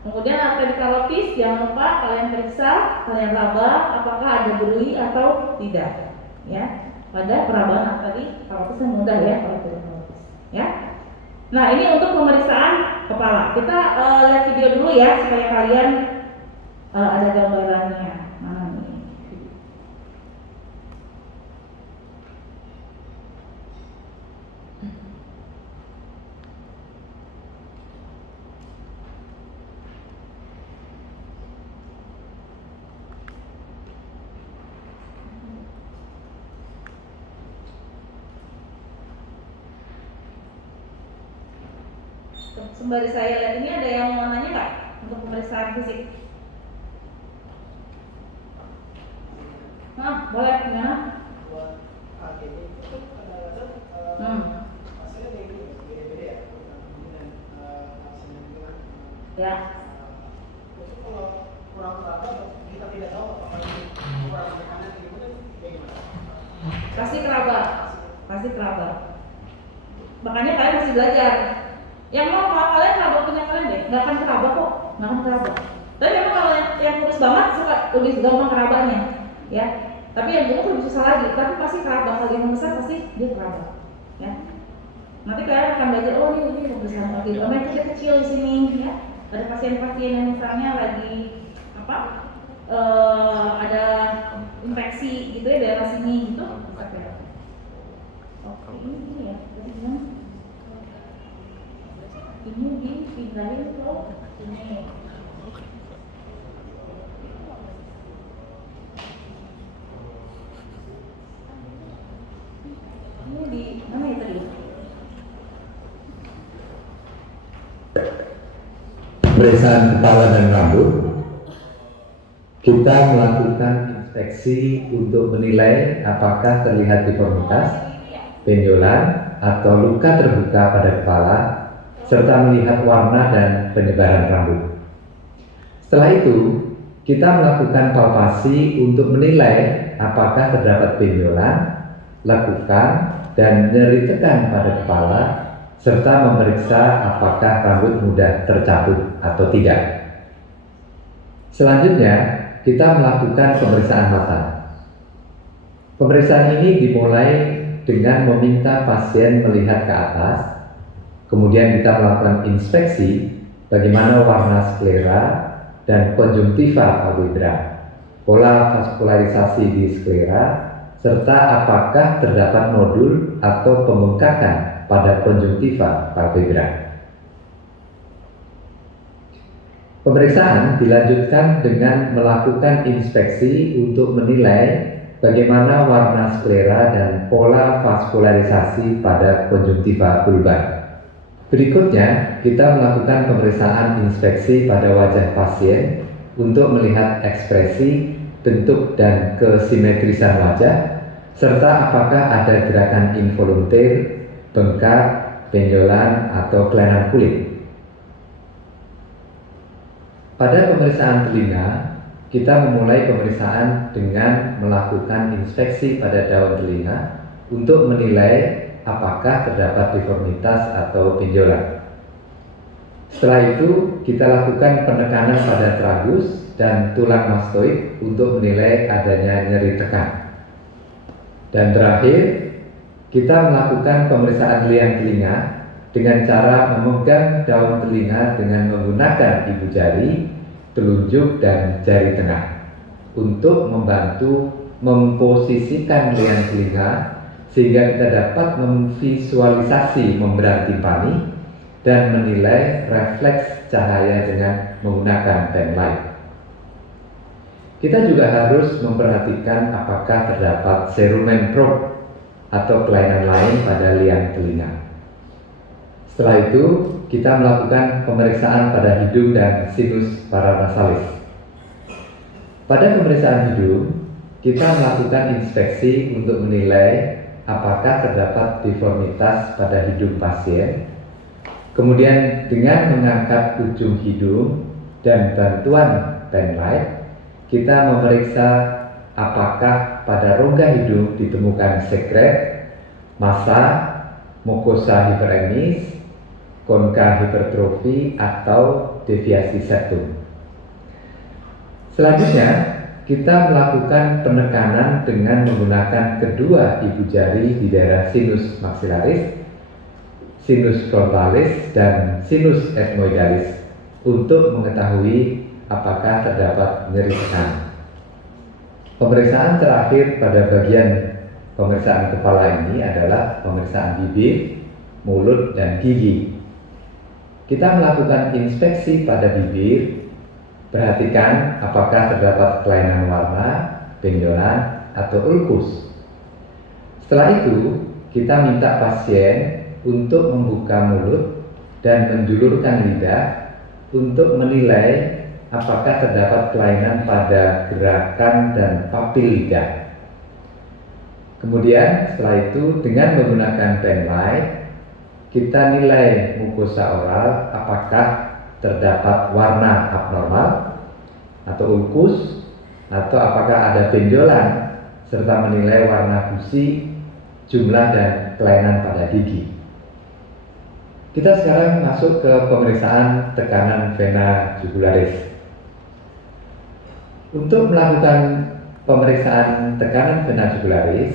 Kemudian arteri kalotis, jangan lupa kalian periksa, kalian raba apakah ada berui atau tidak, ya. Pada perabaan arteri kalotis yang mudah ya, arteri kalotis, ya. Nah, ini untuk pemeriksaan kepala. Kita lihat video dulu ya supaya kalian ada gambarannya. Mana nih? Sembari saya lihat ini, ada yang mau nanya nggak untuk pemeriksaan fisik? Nah, boleh gimana? Buat AGD itu kadang-kadang hasilnya beda-beda ya, dan hasilnya juga Ya. itu kalau kurang teraba kita tidak tahu apakah ini kurang tekanan atau gimana, bagaimana? Pasti kerabat, pasti kerabat. Makanya kalian masih belajar. Yang mau kalian kerabat punya kalian deh, nggak akan kerabat kok, nggak akan kerabat. Tapi memang kalau yang kurus banget suka lebih gampang kerabatnya, ya. Tapi yang gemuk lebih susah lagi. Tapi pasti kerabat, kalau yang besar pasti dia kerabat, ya. Nanti kalian akan belajar, oh ini pemeriksaan lagi, oh ini kecil di sini, ya. Ada pasien-pasien yang misalnya lagi apa? Ada infeksi gitu ya daerah sini gitu. Oke, ini ya, tadi bilang ini dipindahin ke sini. Ini di mana ya tadi? Pemeriksaan kepala dan rambut, kita melakukan inspeksi untuk menilai apakah terlihat deformitas, benjolan, atau luka terbuka pada kepala, serta melihat warna dan penyebaran rambut. Setelah itu, kita melakukan palpasi untuk menilai apakah terdapat benjolan, lekukan, dan nyeri tekan pada kepala, serta memeriksa apakah rambut mudah tercabut atau tidak. Selanjutnya, kita melakukan pemeriksaan mata. Pemeriksaan ini dimulai dengan meminta pasien melihat ke atas, kemudian kita melakukan inspeksi bagaimana warna sklera dan konjungtiva palpebra, pola vaskularisasi di sklera, serta apakah terdapat nodul atau pembengkakan pada konjungtiva palpebra. Pemeriksaan dilanjutkan dengan melakukan inspeksi untuk menilai bagaimana warna sklera dan pola vaskularisasi pada konjungtiva bulbar. Berikutnya, kita melakukan pemeriksaan inspeksi pada wajah pasien untuk melihat ekspresi, bentuk, dan kesimetrisan wajah, serta apakah ada gerakan involunter, bengkak, benjolan, atau kelainan kulit. Pada pemeriksaan telinga, kita memulai pemeriksaan dengan melakukan inspeksi pada daun telinga untuk menilai apakah terdapat deformitas atau benjolan. Setelah itu, kita lakukan penekanan pada tragus dan tulang mastoid untuk menilai adanya nyeri tekan. Dan terakhir, kita melakukan pemeriksaan liang telinga dengan cara memegang daun telinga dengan menggunakan ibu jari, telunjuk, dan jari tengah untuk membantu memposisikan liang telinga sehingga kita dapat memvisualisasi membran timpani dan menilai refleks cahaya dengan menggunakan pen light. Kita juga harus memperhatikan apakah terdapat cerumen probe atau kelainan lain pada liang telinga. Setelah itu, kita melakukan pemeriksaan pada hidung dan sinus paranasalis. Pada pemeriksaan hidung, kita melakukan inspeksi untuk menilai apakah terdapat deformitas pada hidung pasien, Kemudian dengan mengangkat ujung hidung dan bantuan penlight, kita memeriksa apakah pada rongga hidung ditemukan sekret, massa, mukosa hiperemis, konka hipertrofi, atau deviasi septum. Selanjutnya, kita melakukan penekanan dengan menggunakan kedua ibu jari di daerah sinus maxillaris, sinus frontalis, dan sinus ethmoidalis untuk mengetahui apakah terdapat nyeri tekan. Pemeriksaan terakhir pada bagian pemeriksaan kepala ini adalah pemeriksaan bibir, mulut, dan gigi. Kita melakukan inspeksi pada bibir. Perhatikan apakah terdapat kelainan warna, benjolan, atau ulkus. Setelah itu, kita minta pasien untuk membuka mulut dan menjulurkan lidah untuk menilai apakah terdapat kelainan pada gerakan dan papil lidah. Kemudian setelah itu dengan menggunakan penlight, kita nilai mukosa oral apakah terdapat warna abnormal atau ulkus, atau apakah ada benjolan, serta menilai warna gusi, jumlah, dan kelainan pada gigi. Kita sekarang masuk ke pemeriksaan tekanan vena jugularis. Untuk melakukan pemeriksaan tekanan vena jugularis,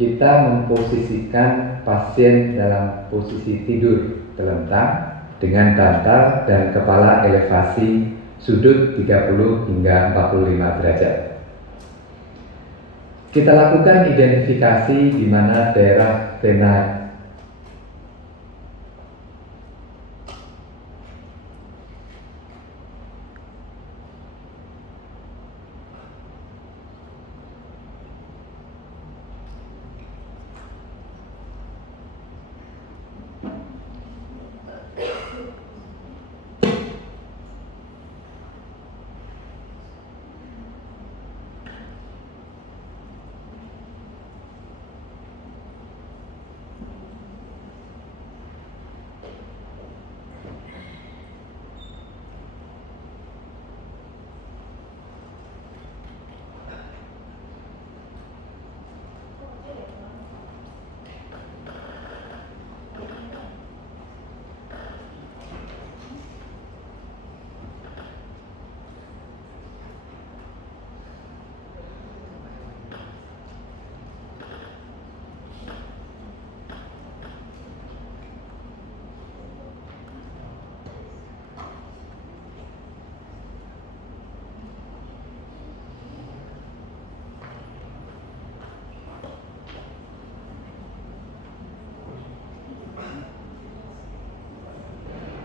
kita memposisikan pasien dalam posisi tidur telentang dengan bantal dan kepala elevasi sudut 30 hingga 45 derajat. Kita lakukan identifikasi di mana daerah vena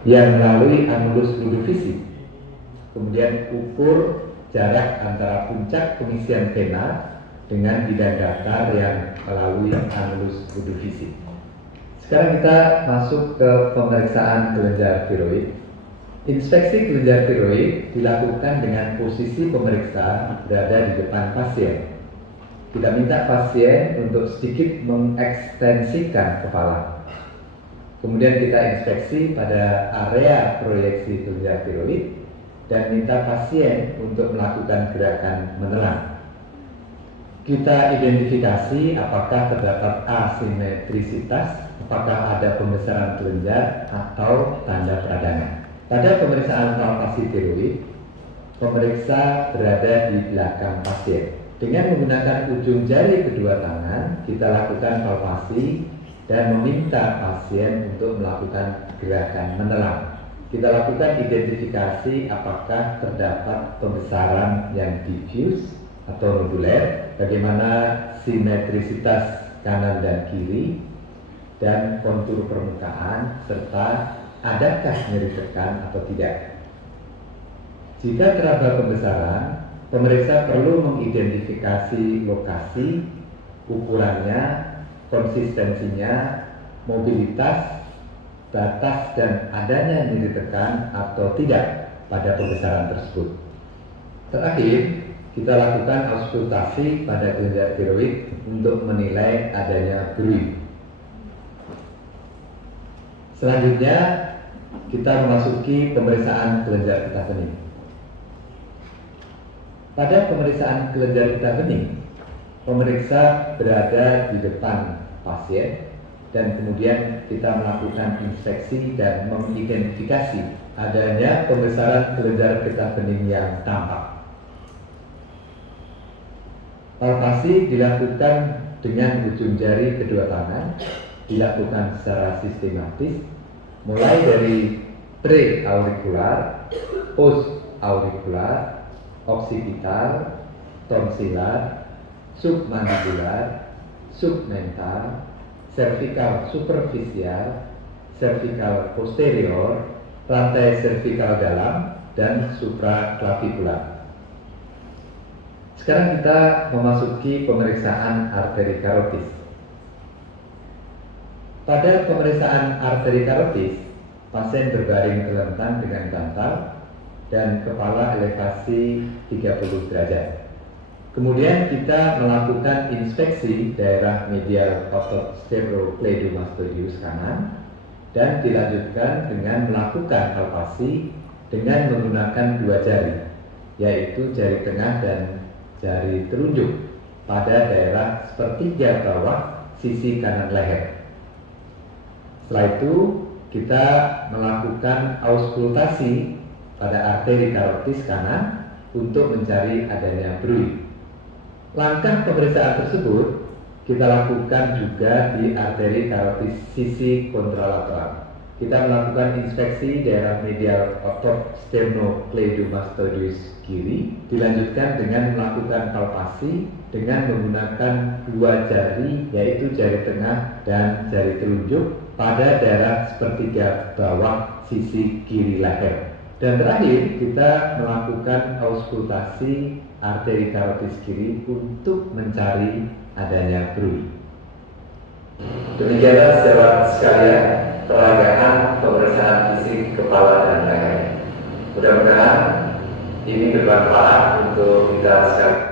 yang melalui anulus ludovisi. Kemudian ukur jarak antara puncak pengisian vena dengan bidang datar yang melalui anulus ludovisi. Sekarang kita masuk ke pemeriksaan kelenjar tiroid. Inspeksi kelenjar tiroid dilakukan dengan posisi pemeriksa berada di depan pasien. Kita minta pasien untuk sedikit mengekstensikan kepala. Kemudian kita inspeksi pada area proyeksi kelenjar tiroid dan minta pasien untuk melakukan gerakan menelan. Kita identifikasi apakah terdapat asimetrisitas, apakah ada pembesaran kelenjar atau tanda peradangan. Pada pemeriksaan palpasi tiroid, pemeriksa berada di belakang pasien. Dengan menggunakan ujung jari kedua tangan, kita lakukan palpasi dan meminta pasien untuk melakukan gerakan menelan. Kita lakukan identifikasi apakah terdapat pembesaran yang diffuse atau noduler, bagaimana simetrisitas kanan dan kiri, dan kontur permukaan, serta adakah nyeri tekan atau tidak. Jika teraba pembesaran, pemeriksa perlu mengidentifikasi lokasi, ukurannya, konsistensinya, mobilitas, batas, dan adanya nyeri tekan atau tidak pada pembesaran tersebut. Terakhir, kita lakukan auskultasi pada kelenjar tiroid untuk menilai adanya bruit. Selanjutnya kita memasuki pemeriksaan kelenjar getah bening. Pada pemeriksaan kelenjar getah bening, pemeriksa berada di depan pasien dan kemudian kita melakukan inspeksi dan mengidentifikasi adanya pembesaran kelenjar getah bening yang tampak. Palpasi dilakukan dengan ujung jari kedua tangan, dilakukan secara sistematis mulai dari pre-aurikular, post-aurikular, oksipital, tonsilar, submandibular, submental, cervical superficial, cervical posterior, rantai cervical dalam, dan supraclavicular. Sekarang kita memasuki pemeriksaan arteri karotis. Pada pemeriksaan arteri karotis, pasien berbaring terlentang dengan bantal dan kepala elevasi 30 derajat. Kemudian kita melakukan inspeksi daerah medial otot sternocleidomastoideus kanan dan dilanjutkan dengan melakukan palpasi dengan menggunakan dua jari, yaitu jari tengah dan jari telunjuk pada daerah sepertiga bawah sisi kanan leher. Setelah itu kita melakukan auskultasi pada arteri karotis kanan untuk mencari adanya bruit. Langkah pemeriksaan tersebut kita lakukan juga di arteri karotis sisi kontralateral. Kita melakukan inspeksi daerah medial otot sternocleidomastoideus kiri, dilanjutkan dengan melakukan palpasi dengan menggunakan dua jari, yaitu jari tengah dan jari telunjuk pada daerah sepertiga bawah sisi kiri leher. Dan terakhir kita melakukan auskultasi arteri karotis kiri untuk mencari adanya bruit. Demikianlah sahabat sekalian peragaan pemeriksaan fisik kepala dan leher. Mudah-mudahan ini bermanfaat untuk kita sekalian.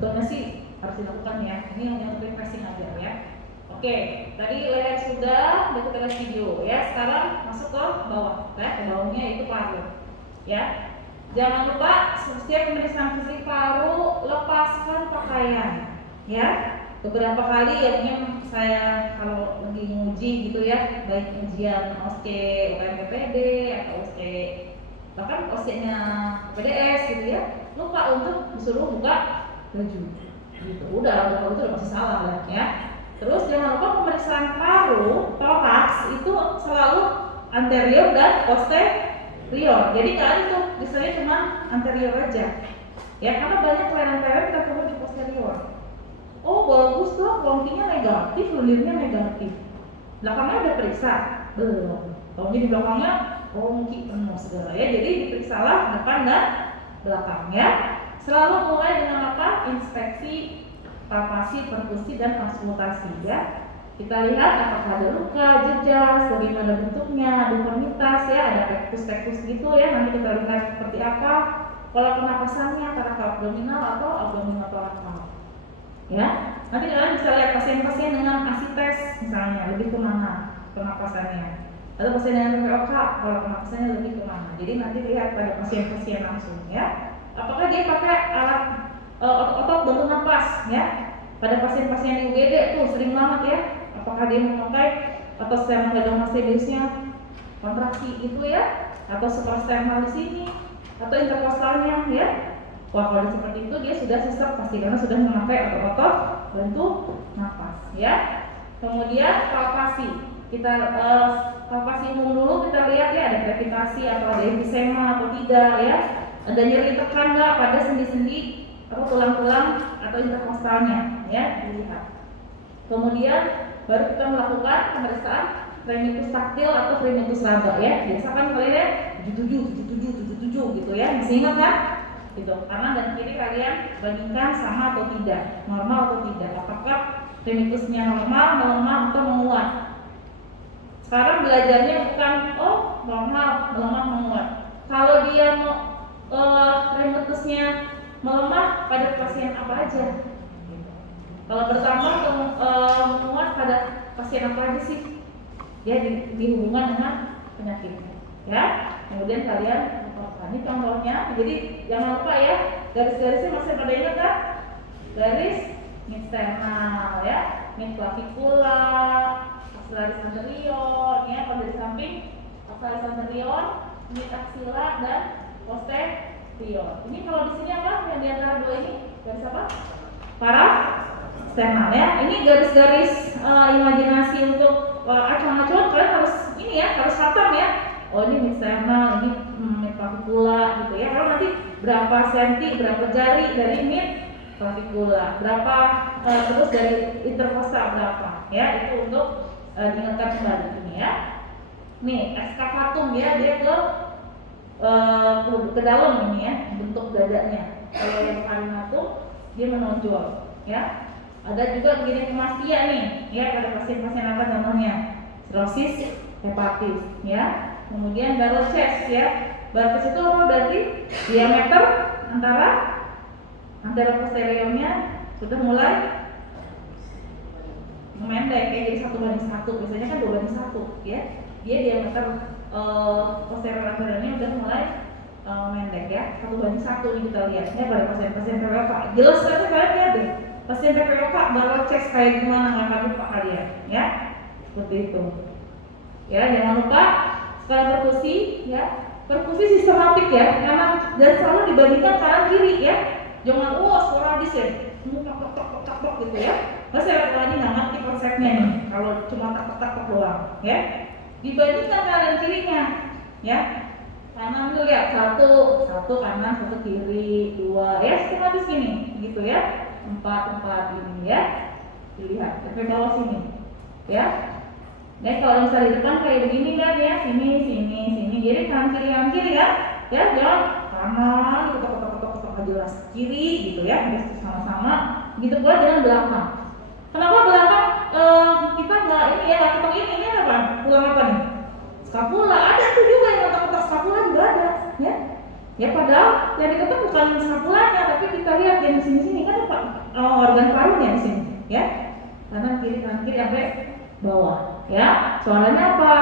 Sebetulnya sih harus dilakukan ya. Ini yang refreshing aja ya. Oke, tadi leher sudah kita lihat video ya. Sekarang masuk ke bawah, ya. Ke bawahnya itu paru. Ya. Jangan lupa setiap pemeriksaan fisik paru lepaskan pakaian. Ya. Beberapa kali yang saya kalau lagi nguji gitu ya, baik ujian OSCE, UKMPPD atau OSCE bahkan OSCE-nya PDS gitu ya, lupa untuk disuruh buka baju gitu. Udah kalau itu udah pasti salah lah ya. Terus jangan lupa pemeriksaan paru toraks itu selalu anterior dan posterior. Jadi nggak ada tuh misalnya cuma anterior aja ya, karena banyak kelainan-kelainan kita ketemu di posterior. Oh bagus tuh, longkinya negatif, lendirnya negatif. Belakangnya udah periksa? Belum. Kalau di belakangnya longki penuh segala ya. Jadi diperiksalah depan dan belakangnya. Selalu mulai dengan apa? Inspeksi, palpasi, perkusi, dan konsultasi ya. Kita lihat apakah ada luka, jejak, bagaimana bentuknya, deformitas ya, ada pectus-pectus gitu ya. Nanti kita lihat seperti apa pola pernapasannya, antara abdominal atau abdominothorax. Ya, nanti kalian bisa lihat pasien-pasien dengan asites misalnya lebih kemana pernapasannya, atau pasien dengan POK pola pernapasannya lebih kemana. Jadi nanti lihat pada pasien-pasien langsung ya. Apakah dia pakai alat otot bantu napas ya? Pada pasien-pasien di UGD tuh sering banget ya. Apakah dia memakai otot sternocleidomastoideusnya kontraksi itu ya, atau suprasternal di sini, atau interkostalnya ya? Wah kalau seperti itu dia sudah sesak pasti karena sudah memakai otot-otot bantu napas ya. Kemudian palpasi, kita palpasi umum dulu, kita lihat ya ada gravitasi atau ada emfisema atau tidak ya, ada nyeri tekan nggak pada sendi-sendi atau tulang-tulang atau interkostalnya ya, dilihat. Kemudian baru kita melakukan pemeriksaan fremitus taktil atau fremitus raba ya. Biasa kan kalian ya 77 gitu ya, masih ingat kan? gitu. Kanan dan kiri kalian bandingkan sama atau tidak, normal atau tidak, apakah remitusnya normal, melemah atau menguat. Sekarang belajarnya bukan normal, melemah, menguat. Kalau dia mau remitusnya melemah pada pasien apa aja? Kalau bertambah atau menguat pada pasien apa aja sih? Ya dihubungkan dengan penyakitnya. Ya, kemudian kalian ini contohnya. Jadi jangan lupa ya, garis-garisnya masih pada ingat kan? Garis midsternal ya, mid clavicula, axillaris anterior, ya pada di samping axillaris anterior, mid axilla dan posterior. Ini kalau di sini apa? Yang di antara dua ini garis apa? Parasternal ya. Ini garis-garis imajinasi untuk acuan-acuan kalian harus ini ya, harus hafal ya. Oh ini midsternal, ini mid clavicula gitu ya. Kalau nanti berapa senti, berapa jari dari mid clavicula, berapa terus dari interkosta berapa ya, itu untuk diingatkan kembali ini ya. Nih excavatum ya, dia ke dalam ini ya, bentuk dadanya. Kalau yang carinatum dia menonjol ya. Ada juga ginecomastia nih ya, pada pasien-pasien apa namanya, cirrhosis hepatis ya. Kemudian barrel chest ya. Barrel chest itu apa? Berarti diameter antara anteroposteriornya sudah mulai memendek ya, jadi 1:1. Biasanya kan 2:1 ya. Dia diameter posterior anteriornya udah mulai memendek ya. 1:1 nih kita lihat ya pada pasien-pasien PPOK. Jelas kan kalian lihat deh. Pasien PPOK barrel chest kayak gimana ngangkat lupa kalian ya. Seperti itu. Ya, jangan lupa sekali perkusi ya. Perkusi sistematik ya, karena dan selalu dibandingkan kanan kiri ya. Jangan sporadis ya, semua tak gitu ya. Mas saya lagi nggak ngerti konsepnya nih. Kalau cuma tak doang ya. Dibandingkan kanan kirinya ya. Kanan tuh lihat satu kanan, satu kiri, 2 ya, sistematis gini gitu ya. 4 ini ya. Dilihat sampai bawah sini ya. Nah kalau misalnya di depan kayak begini kan ya, sini, jadi kanan kiri ya, ya jangan kanan ketok jelas kiri gitu ya, harus sama-sama. Gitu pula dengan belakang. Kenapa belakang kita nggak ini ya, ketok ini apa? Tulang apa nih? Skapula ada tuh juga yang ketok skapula juga ada, ya. Ya padahal yang diketok bukan skapulanya, tapi kita lihat yang di sini kan apa? Organ parunya di sini, ya. Kanan kiri sampai bawah. Ya, suaranya apa?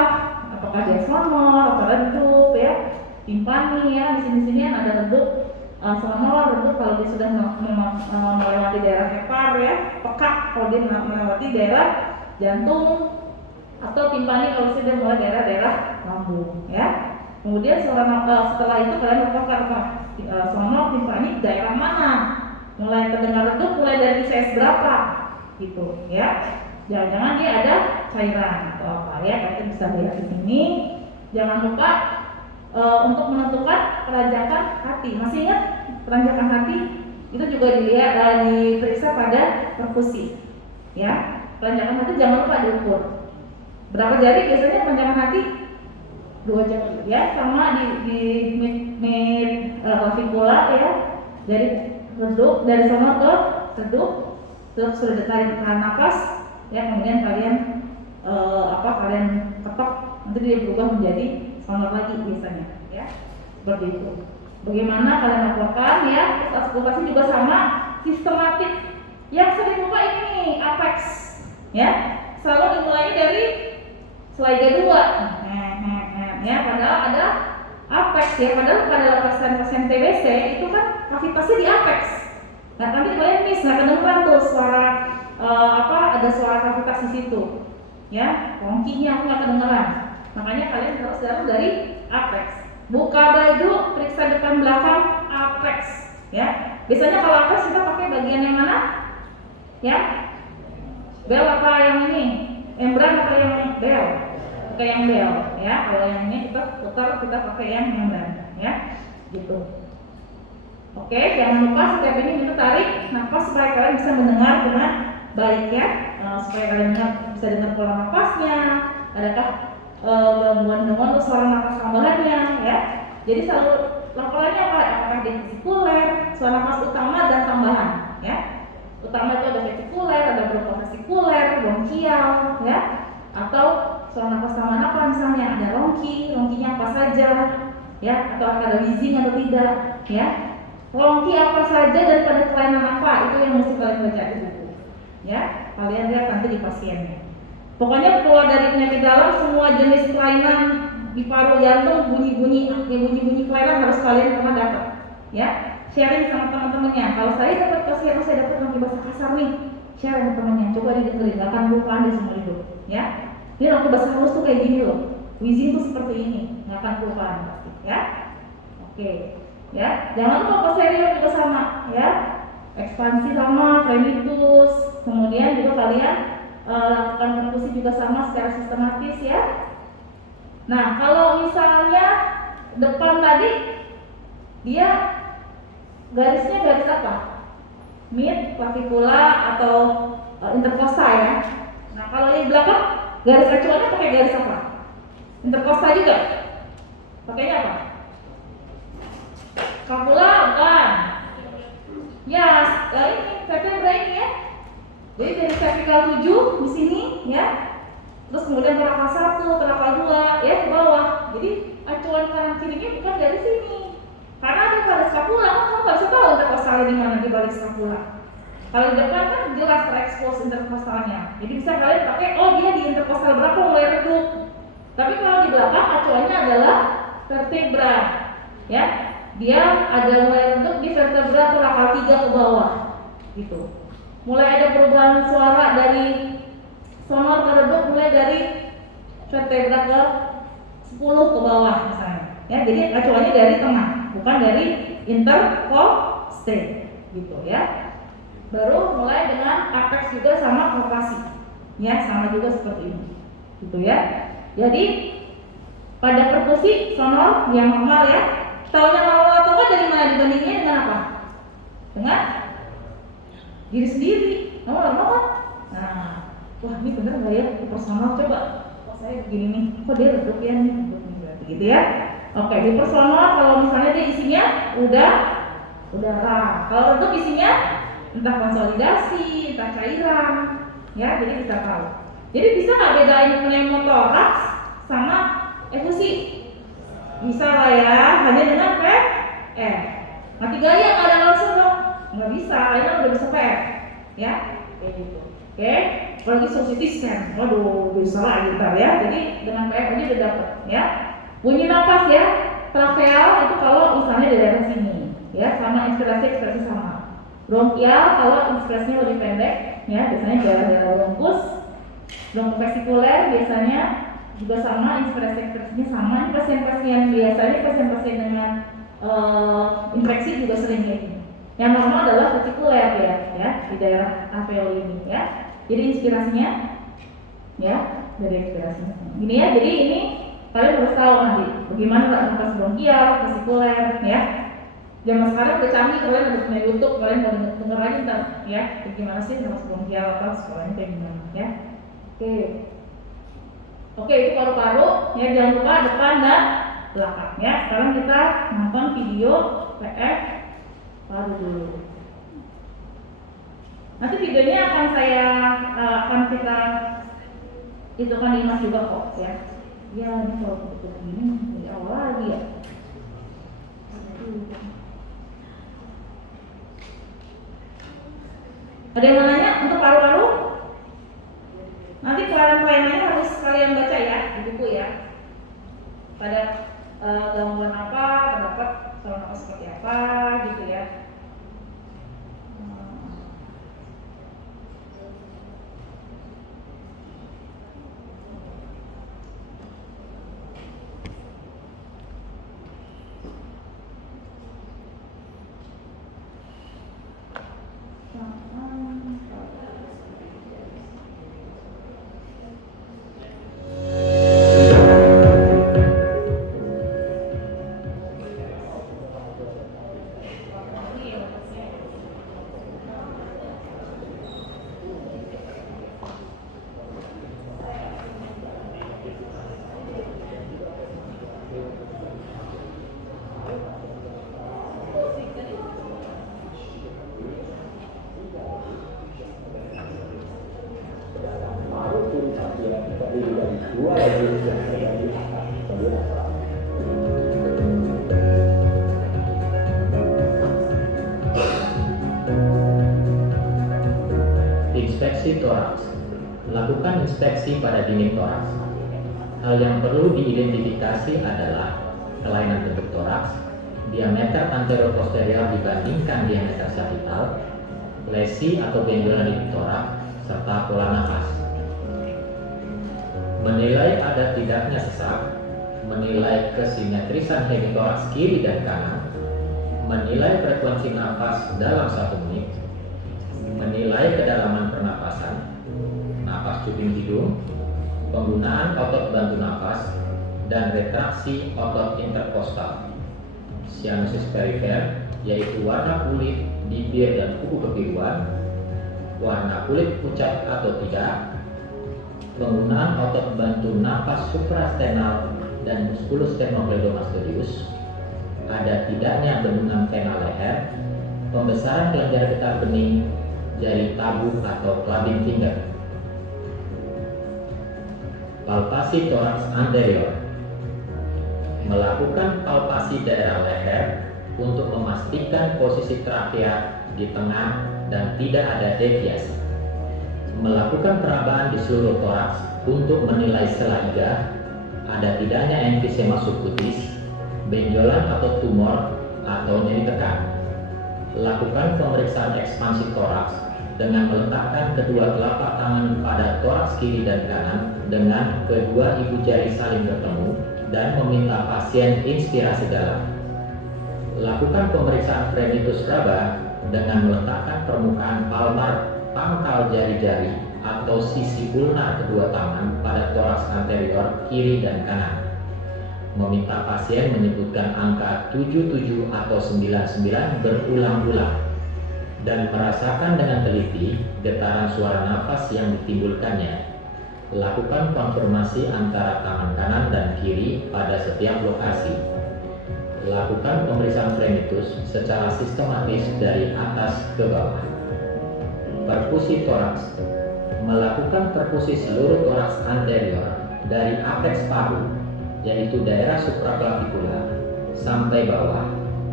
Apakah dia sonor, apa redup ya? Timpani ya, di sini ada redup, sonor, redup kalau dia sudah melewati daerah hepar ya, pekak kalau dia melewati daerah jantung, atau timpani kalau sudah mulai daerah lambung ya. Kemudian setelah itu kalian lakukan apa? Sonor, timpani daerah mana? Mulai terdengar redup mulai dari CS berapa? Gitu ya. Jangan-jangan dia ada cairan atau apa ya, kalian bisa lihat di sini. Jangan lupa untuk menentukan peranjakan hati. Masih ingat peranjakan hati? Itu juga dilihat diperiksa pada perkusi. Ya, peranjakan hati jangan lupa diukur. Berapa jari biasanya peranjakan hati? 2 jari ya, sama di mid clavicula ya. Dari redup, dari sonor ke redup, terus sudah ditarik nafas. Ya kemudian kalian kalian ketok, nanti dia berubah menjadi sonor lagi biasanya ya, seperti itu. Bagaimana kalian lakukan ya? Askopasi juga sama, sistematik. Yang sering lupa ini apex ya, selalu dimulai dari slide 2 ya, padahal ada apex ya, padahal pada pasien TBC itu kan kavitasnya di apex. Nah nanti kalian kedengeran tuh suara ada suara kavitas di situ, ya, rongkinya aku nggak kedengeran. Makanya kalian harus dalam dari apex. Buka baju, periksa depan belakang, apex, ya. Biasanya kalau apex kita pakai bagian yang mana? Ya, bel apa yang ini? Membran apa yang bel? Pakai yang bel, ya. Kalau yang ini kita putar, kita pakai yang membran, ya, gitu. Oke, jangan lupa setiap ini kita tarik nafas supaya kalian bisa mendengar dengan baik ya, supaya kalian bisa dengar pola nafasnya, adakah gangguan-gangguan atau suara nafas tambahannya ya. Jadi selalu laporannya apa? Apakah dia vesikuler, saluran nafas utama dan tambahan, ya. Utama itu ada vesikuler, ada bronkovesikuler, bronkial, ya. Atau saluran nafas tambahan apa misalnya? Ada ronkinya apa saja, ya. Atau ada wheezing atau tidak, ya. Ronki apa saja dan pada kelainan apa, itu yang mesti kalian baca di buku, ya. Kalian lihat nanti di pasiennya. Pokoknya keluar dari penyakit dalam semua jenis kelainan di paru jantung, bunyi-bunyi kelainan harus kalian pernah dapat, ya. Sharing sama teman-temannya. Kalau saya dapat pasien, saya dapat ronki bahasa kasar nih, share sama temannya. Coba didengerin, gak akan lupa deh semua itu, ya. Ini ronki bahasa halus tuh kayak gini loh. Wheezing tuh seperti ini, gak akan kelupaan pasti, ya. Oke, ya. Jangan lupa posterior juga sama, ya. Ekspansi sama, frenitus. Kemudian juga kalian lakukan perkusi juga sama secara sistematis, ya. Nah, kalau misalnya depan tadi dia garisnya garis apa? Mid, clavicula atau intercosta, ya. Nah, kalau yang di belakang garis acuannya pakai garis apa? Intercosta juga. Pakainya apa? Scapula bukan? Ya, ini vertebra ini, ya. Jadi dari cervical 7 di sini, ya. Terus kemudian terakal 1, terakal 2, ya, ke bawah. Jadi acuan kanan kirinya bukan dari sini. Karena ada pada scapula, kan kamu nggak bisa tahu interkostalnya di mana di balik scapula. Kalau di depan kan jelas terekspos interkostalnya. Jadi bisa kalian pakai, oh dia di interkostal berapa mulai redup. Tapi kalau di belakang acuannya adalah vertebra, ya. Dia ada mulai redup di vertebra terakal 3 ke bawah, gitu. Mulai ada perubahan suara dari sonor ke redup mulai dari vertebra ke 10 ke bawah misalnya, ya. Jadi acuannya dari tengah, bukan dari intercoste, gitu, ya. Baru mulai dengan apex juga sama rotasi, ya, sama juga seperti ini, gitu, ya. Jadi pada perkusi sonor yang normal, ya. Taunya normal atau enggak dari mana dibandingnya dengan apa? Dengan diri sendiri. Kamu normal kan? Nah, wah ini bener nggak ya personal, coba. Oh saya begini nih, kok dia redup ya nih, berarti gitu, ya. Oke, di personal kalau misalnya dia isinya udara. Kalau redup isinya entah konsolidasi, entah cairan, ya. Jadi bisa tahu. Jadi bisa nggak bedain pneumotoraks sama efusi? Bisa lah, ya, hanya dengan PF. Mati gaya nggak ada langsung dong, nggak bisa, ini udah bisa PF, ya, kayak gitu. Oke, apalagi CT scan, waduh bisa lah gitar, ya. Jadi dengan PF aja udah dapet, ya. Bunyi napas, ya, tracheal itu kalau misalnya di daerah sini, ya, sama inspirasi sama. Bronkial kalau inspirasinya lebih pendek, ya, biasanya daerah bronkus. Bronkovesikuler biasanya juga sama, inspirasinya sama. Pasien-pasien biasanya pasien-pasien dengan infeksi juga sering kayak gini. Yang normal adalah vesikuler, ya, di daerah alveoli ini, ya. Jadi inspirasinya, ya, dari inspirasinya. Gini, ya. Jadi ini kalian harus tahu nanti bagaimana nafas bronkial, vesikuler, ya. Zaman sekarang udah canggih, kalian ada punya YouTube, kalian mau denger aja ntar, ya. Bagaimana sih nafas bronkial, apa sekolahnya kayak gimana, ya. Oke, itu paru-paru, ya. Jangan lupa depan dan belakang, ya. Sekarang kita nonton video PF paru dulu. Nanti videonya akan kita itu kan dimas juga kok, ya. Ya, ini kalau betul begini dari awal lagi, ya. Ada yang mau nanya untuk paru-paru? Nanti kelainan-kelainannya harus kalian baca, ya, di buku, ya. Pada gangguan apa, terdapat saluran nafas seperti apa, gitu, ya. terdiri dari dua bagian yang terbagi atas kedua orang. Inspeksi toraks. Lakukan inspeksi pada dinding toraks. Hal yang perlu diidentifikasi adalah kelainan bentuk toraks, diameter anterior-posterior dibandingkan diameter sagittal, lesi atau benjolan di toraks, serta pola nafas. Menilai ada tidaknya sesak, menilai kesimetrisan hemitoraks kiri dan kanan, menilai frekuensi nafas dalam 1 menit, menilai kedalaman pernapasan, napas cuping hidung, penggunaan otot bantu nafas, dan retraksi otot interkostal. Cyanosis perifer, yaitu warna kulit, bibir, dan kuku kebiruan, warna kulit pucat atau tidak, penggunaan otot bantu nafas suprastenal dan musculus sternocleidomastoideus, ada tidaknya bendungan vena leher, pembesaran kelenjar getah bening, jari tabu atau clubbing finger. Palpasi toraks anterior. Melakukan palpasi daerah leher untuk memastikan posisi trakea di tengah dan tidak ada deviasi. Melakukan perabaan di seluruh toraks untuk menilai sela iga, ada tidaknya emfisema subkutis, benjolan atau tumor atau nyeri tekan. Lakukan pemeriksaan ekspansi toraks dengan meletakkan kedua telapak tangan pada toraks kiri dan kanan dengan kedua ibu jari saling bertemu dan meminta pasien inspirasi dalam. Lakukan pemeriksaan frenitus raba dengan meletakkan permukaan palmar pangkal jari-jari atau sisi ulnar kedua tangan pada toraks anterior kiri dan kanan. Meminta pasien menyebutkan angka 77 atau 99 berulang-ulang dan merasakan dengan teliti getaran suara nafas yang ditimbulkannya. Lakukan konfirmasi antara tangan kanan dan kiri pada setiap lokasi. Lakukan pemeriksaan frenitus secara sistematis dari atas ke bawah. Perkusi toraks. Melakukan perkusi seluruh toraks anterior dari apeks paru, yaitu daerah supraclavicular, sampai bawah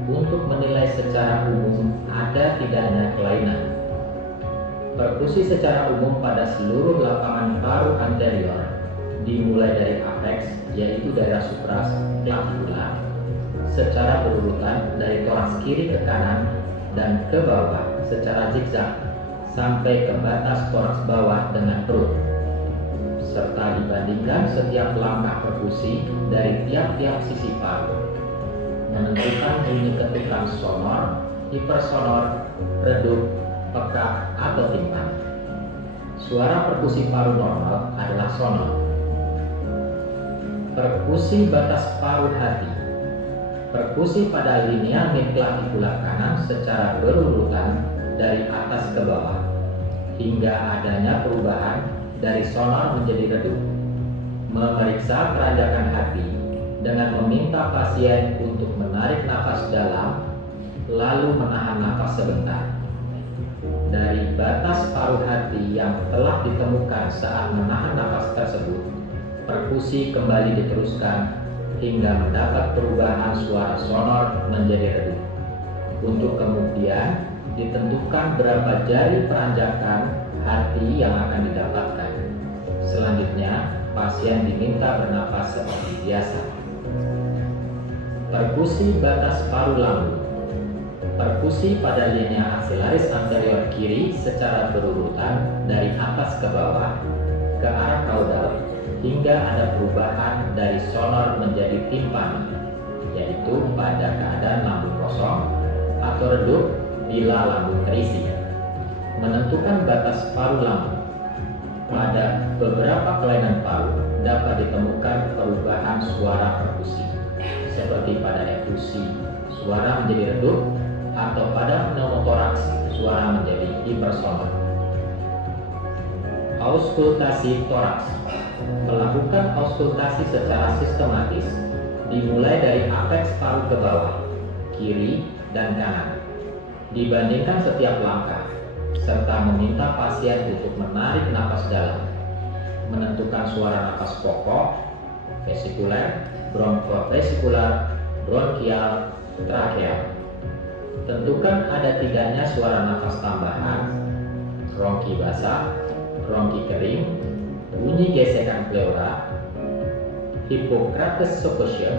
untuk menilai secara umum ada tidaknya kelainan. Perkusi secara umum pada seluruh lapangan paru anterior dimulai dari apeks, yaitu daerah supraclavicular, secara berurutan dari toraks kiri ke kanan dan ke bawah secara zigzag sampai ke batas toraks bawah dengan perut, serta dibandingkan setiap langkah perkusi dari tiap-tiap sisi paru. Menentukan bunyi ketukan sonor, hipersonor, redup, pekak, atau timpani. Suara perkusi paru normal adalah sonor. Perkusi batas paru hati. Perkusi pada linea midclavicular kanan secara berurutan dari atas ke bawah hingga adanya perubahan dari sonor menjadi redup. Memeriksa keranjakan hati dengan meminta pasien untuk menarik nafas dalam lalu menahan nafas sebentar. Dari batas paruh hati yang telah ditemukan saat menahan nafas tersebut, perkusi kembali diteruskan hingga mendapat perubahan suara sonor menjadi redup. Untuk kemudian ditentukan berapa jari peranjakan hati yang akan didapatkan. Selanjutnya, pasien diminta bernapas seperti biasa. Perkusi batas paru lambung. Perkusi pada linea axillaris anterior kiri secara berurutan dari atas ke bawah ke arah kaudal hingga ada perubahan dari sonor menjadi timpani, yaitu pada keadaan lambung kosong atau redup bila lambung terisi. Menentukan batas paru lambung. Pada beberapa kelainan paru dapat ditemukan perubahan suara perkusi, seperti pada efusi suara menjadi redup atau pada pneumotoraks suara menjadi hipersonor. Auskultasi toraks. Melakukan auskultasi secara sistematis dimulai dari apeks paru ke bawah, kiri dan kanan. Dibandingkan setiap langkah serta meminta pasien untuk menarik napas dalam. menentukan suara nafas pokok, vesikuler, bronkovesikular, bronkial, trakeal. Tentukan ada tidaknya suara nafas tambahan, bronki basah, bronki kering, bunyi gesekan pleura, Hippocrates succussion,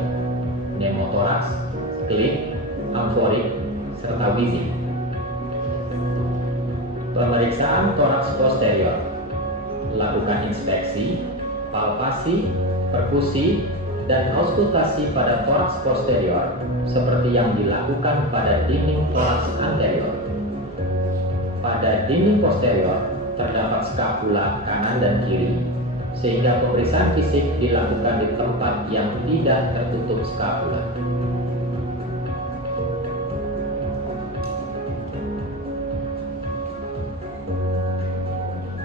pneumotoraks, klik, amforik, serta wheezing. Pemeriksaan toraks posterior. Lakukan inspeksi, palpasi, perkusi, dan auskultasi pada toraks posterior seperti yang dilakukan pada dinding toraks anterior. Pada dinding posterior terdapat skapula kanan dan kiri, sehingga pemeriksaan fisik dilakukan di tempat yang tidak tertutup skapula.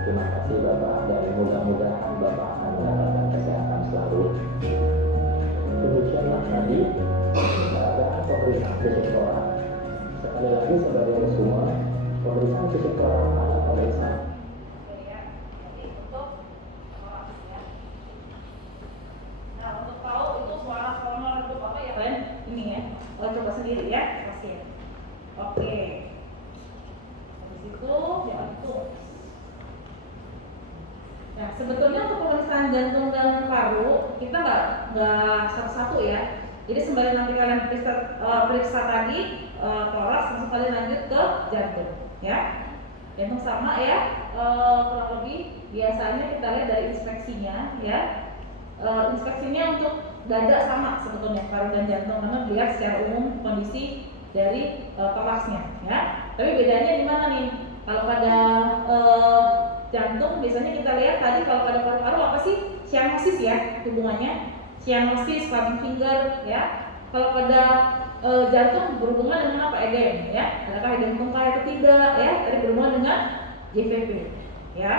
Terima kasih Bapak, dan mudah-mudahan Bapak akan mendapatkan kesehatan selalu. Demikianlah tadi keadaan pemeriksaan fisik toraks. Sekali lagi saudara semua, pemeriksaan fisik toraks adalah pemeriksaan. Nah, untuk tahu itu suara sonor itu apa ya kalian ini ya, coba sendiri ya pasien. Oke. Habis itu jangan itu. Nah, sebetulnya untuk pemeriksaan jantung dan paru kita nggak satu-satu ya. Jadi sembari nanti kalian periksa tadi toraks, langsung kalian lanjut ke jantung, ya. Jantung sama ya, kurang lebih biasanya kita lihat dari inspeksinya, ya. Inspeksinya untuk dada sama sebetulnya paru dan jantung karena dilihat secara umum kondisi dari toraksnya, ya. Tapi bedanya di mana nih? Kalau pada jantung biasanya kita lihat tadi kalau pada paru-paru apa sih? Cyanosis ya hubungannya, cyanosis, clubbing finger ya. Kalau pada jantung berhubungan dengan apa? Edem ya. Adakah edem tungkai atau tidak ya? Tadi berhubungan dengan JVP ya.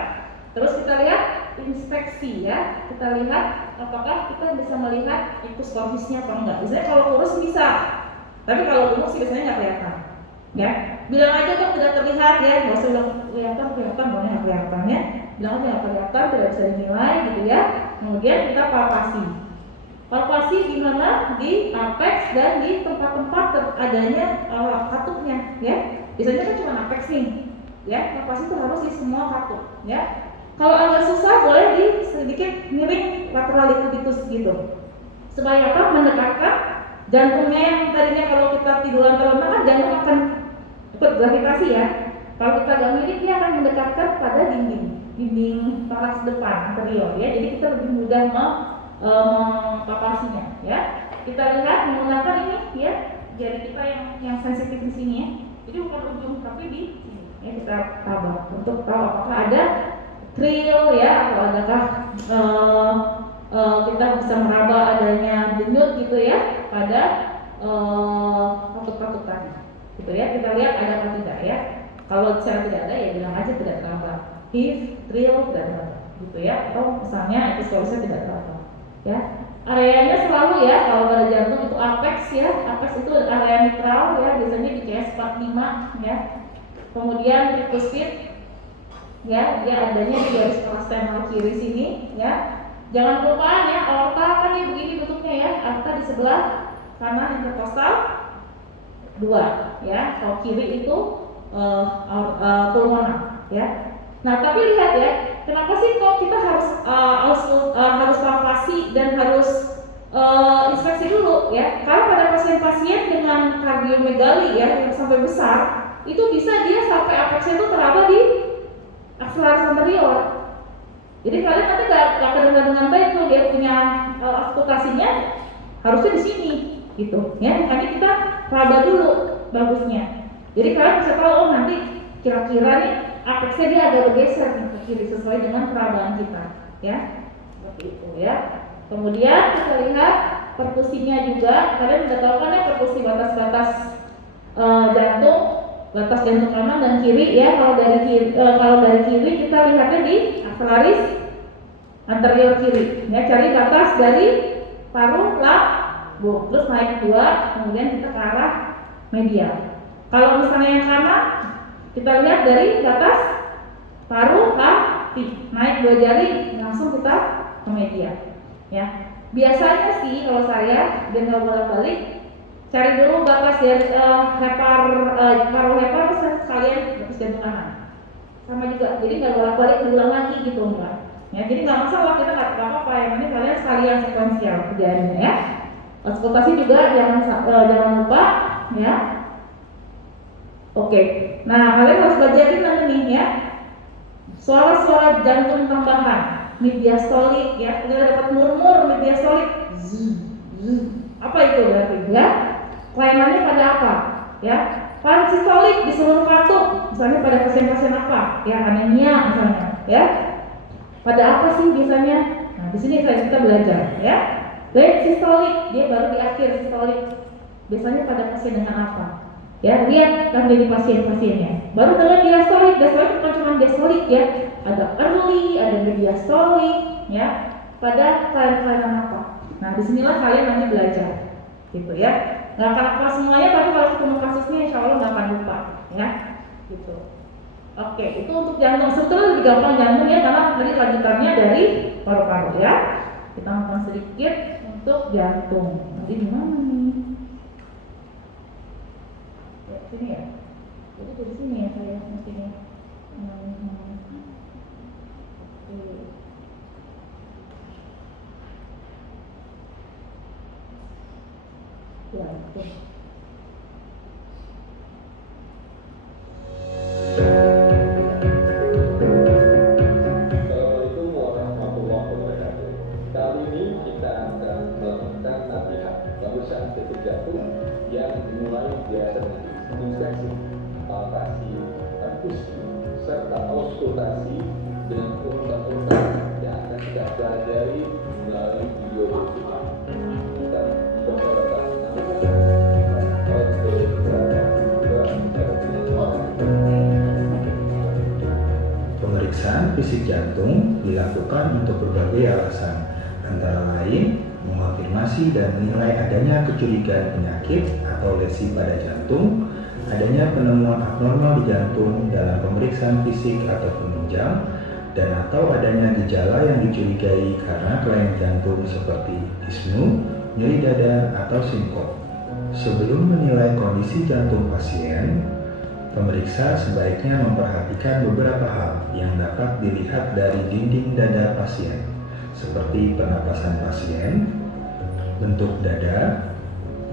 Terus kita lihat inspeksi ya. Kita lihat apakah kita bisa melihat ikus korbisnya apa enggak. Biasanya kalau kurus bisa, tapi kalau gemuk sih biasanya nggak kelihatan ya. Bilang aja dong tidak terlihat ya, nggak usah bilang kelihatan, boleh nggak kelihatan ya. Bilang aja nggak kelihatan, tidak bisa dinilai gitu ya. Kemudian kita palpasi. Palpasi di mana? Di apex dan di tempat-tempat adanya katupnya ya. Biasanya kan cuma apex nih ya. Palpasi itu harus di semua katup ya. Kalau agak susah boleh di sedikit miring lateral liquiditas gitu. Supaya apa? Mendekatkan jantungnya yang tadinya kalau kita tiduran terlentang kan jantung akan ikut gravitasi ya. Kalau kita agak miring dia akan mendekatkan pada dinding toraks depan anterior ya. Jadi kita lebih mudah mempalpasinya ya. Kita lihat menggunakan ini ya, jari kita yang sensitif di sini ya. Jadi bukan ujung tapi di sini ya, kita tabak untuk tahu apakah ada trill ya atau adakah kita bisa meraba adanya denyut gitu ya pada katut-katut tadi gitu ya. Kita lihat ada atau tidak ya. Kalau secara tidak ada ya bilang aja tidak teraba. If trill tidak teraba gitu ya, atau misalnya episkolisnya tidak teraba ya. Areanya selalu ya kalau pada jantung itu apex ya. Apex itu area mitral ya, biasanya di CS45 ya. Kemudian tricuspid ya, dia adanya di garis parasternal kiri sini ya. Jangan lupa ya, aorta kan ya begini bentuknya ya. Aorta di sebelah kanan interkostal 2 ya. Kalau kiri itu pulmonar ya. Nah, tapi lihat ya, kenapa sih kok kita harus palpasi dan harus inspeksi dulu ya? Karena pada pasien-pasien dengan kardiomegali ya yang sampai besar, itu bisa dia sampai apexnya itu teraba di akselaris anterior. Jadi kalian nanti gak kedengar dengan baik tuh dia punya auskultasinya harusnya di sini gitu ya. Makanya kita raba dulu bagusnya. Jadi kalian bisa tahu oh nanti kira-kira nih apexnya dia agak bergeser nih ke kiri sesuai dengan perabaan kita ya. Seperti itu ya. Kemudian kita lihat perkusinya juga. Kalian udah tahu kan ya perkusi batas-batas jantung, batas jantung kanan dan kiri ya. Kalau dari kiri kita lihatnya di akselaris anterior kiri ya. Cari batas dari paru lambung terus naik 2, kemudian kita ke arah medial. Kalau misalnya yang kanan kita lihat dari batas paru naik 2 jari langsung kita ke media. Ya, biasanya sih kalau saya biar nggak bolak-balik, cari dulu batas dari paruh hepar sekalian batas jantung kanan. Sama juga, jadi nggak bolak-balik diulang lagi gitu enggak. Ya, jadi nggak masalah, kita nggak apa-apa, yang penting kalian sekalian sekuensial kerjaannya ya. Auskultasi juga jangan lupa ya. Oke, nah kalian harus belajarin nanti nih ya, suara-suara jantung tambahan, mid diastolik ya, kita dapat murmur mid diastolik, apa itu berarti ya? Kelainan pada apa? Ya, parasistolik di seluruh katup, misalnya pada pasien-pasien apa? Ya, anemia misalnya, ya. Pada apa sih biasanya? Nah, di sini kita belajar, ya. Late sistolik, dia baru di akhir sistolik. Biasanya pada pasien dengan apa? Ya, lihat kan dari pasien-pasiennya. Baru dengan diastolik, diastolik bukan cuma diastolik ya. Ada early, ada diastolik, ya. Pada kelainan apa? Nah, disinilah kalian nanti belajar, gitu ya. Nggak akan hafal semuanya, tapi kalau ketemu kasusnya insya Allah nggak akan lupa, ya. Gitu. Oke, itu untuk jantung. Sebetulnya lebih gampang jantung ya, karena tadi lanjutannya dari paru-paru ya. Kita nonton sedikit untuk jantung. Nanti di mana nih? Ya, sini ya. Jadi dari sini ya saya mestinya. Oke. Ya, oke. Assalamualaikum warahmatullahi wabarakatuh. Kali ini kita akan melakukan latihan pemeriksaan detik jantung yang dimulai dari inspeksi, palpasi, perkusi, serta auskultasi dengan urutan-urutan yang akan kita pelajari melalui video berikut. Kita mempersiapkan Pemeriksaan fisik jantung dilakukan untuk berbagai alasan, antara lain mengonfirmasi dan menilai adanya kecurigaan penyakit atau lesi pada jantung, adanya penemuan abnormal di jantung dalam pemeriksaan fisik atau penunjang, dan atau adanya gejala yang dicurigai karena kelainan jantung seperti disnu, nyeri dada, atau sinkop. Sebelum menilai kondisi jantung pasien, pemeriksa sebaiknya memperhatikan beberapa hal yang dapat dilihat dari dinding dada pasien, seperti pernapasan pasien, bentuk dada,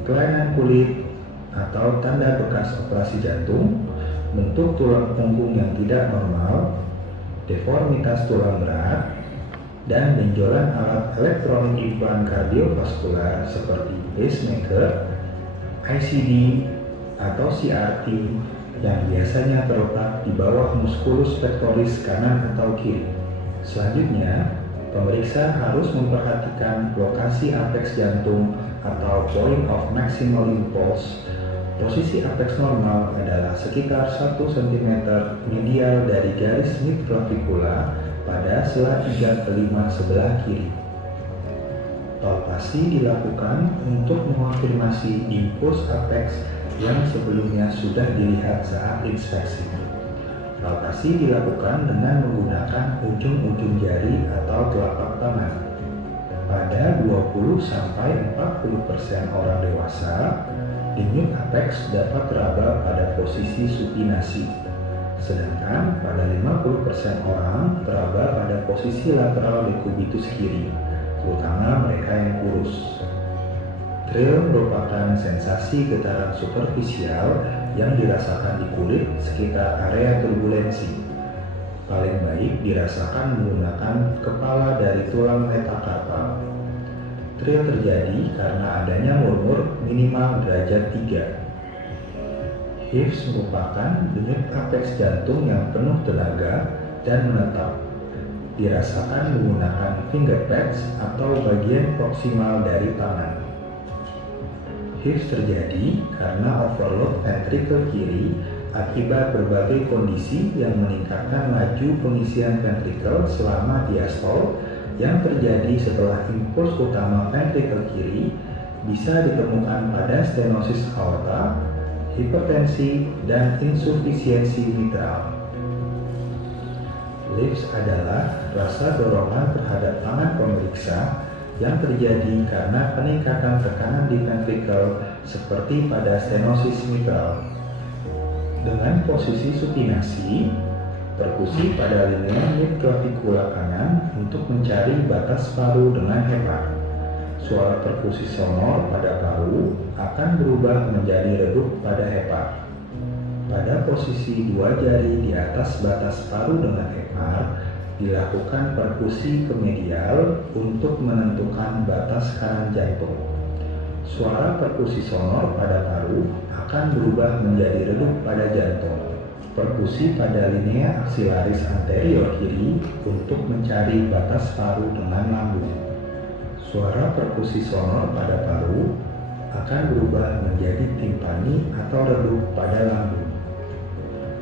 kelainan kulit atau tanda bekas operasi jantung, bentuk tulang punggung yang tidak normal, deformitas tulang berat, dan benjolan alat elektronik implan kardiovaskular seperti pacemaker, ICD, atau CRT yang biasanya terletak di bawah musculus pectoris kanan atau kiri. Selanjutnya, pemeriksa harus memperhatikan lokasi apeks jantung atau point of maximal impulse. Posisi apeks normal adalah sekitar 1 cm medial dari garis midclavicula pada sela 3/5 sebelah kiri. Palpasi dilakukan untuk mengonfirmasi impuls apeks yang sebelumnya sudah dilihat saat inspeksi. Palpasi dilakukan dengan menggunakan ujung-ujung jari atau telapak tangan. Pada 20-40% orang dewasa, denyut apeks dapat teraba pada posisi supinasi, sedangkan pada 50% orang teraba pada posisi lateral dekubitus kiri, terutama mereka yang kurus. Thrill merupakan sensasi getaran superficial yang dirasakan di kulit sekitar area turbulensi. Paling baik dirasakan menggunakan kepala dari tulang metakarpal. Thrill terjadi karena adanya murmur minimal derajat 3. Hives merupakan denyut apeks jantung yang penuh tenaga dan menetap. Dirasakan menggunakan finger pads atau bagian proksimal dari tangan. Hives terjadi karena overload ventricle kiri akibat berbagai kondisi yang meningkatkan laju pengisian ventricle selama diastol yang terjadi setelah impuls utama ventricle kiri, bisa ditemukan pada stenosis aorta, hipertensi, dan insufisiensi mitral. Lift adalah rasa dorongan terhadap tangan pemeriksa yang terjadi karena peningkatan tekanan di ventrikel seperti pada stenosis mitral. Dengan posisi supinasi, perkusi pada linea midclavicular kanan untuk mencari batas paru dengan hepar. Suara perkusi sonor pada paru akan berubah menjadi redup pada hepar. Pada posisi dua jari di atas batas paru dengan hepar, dilakukan perkusi ke medial untuk menentukan batas kanan jantung. Suara perkusi sonor pada paru akan berubah menjadi redup pada jantung. Perkusi pada linea aksilaris anterior kiri untuk mencari batas paru dengan lambung. Suara perkusi sonor pada paru akan berubah menjadi timpani atau redup pada lambung.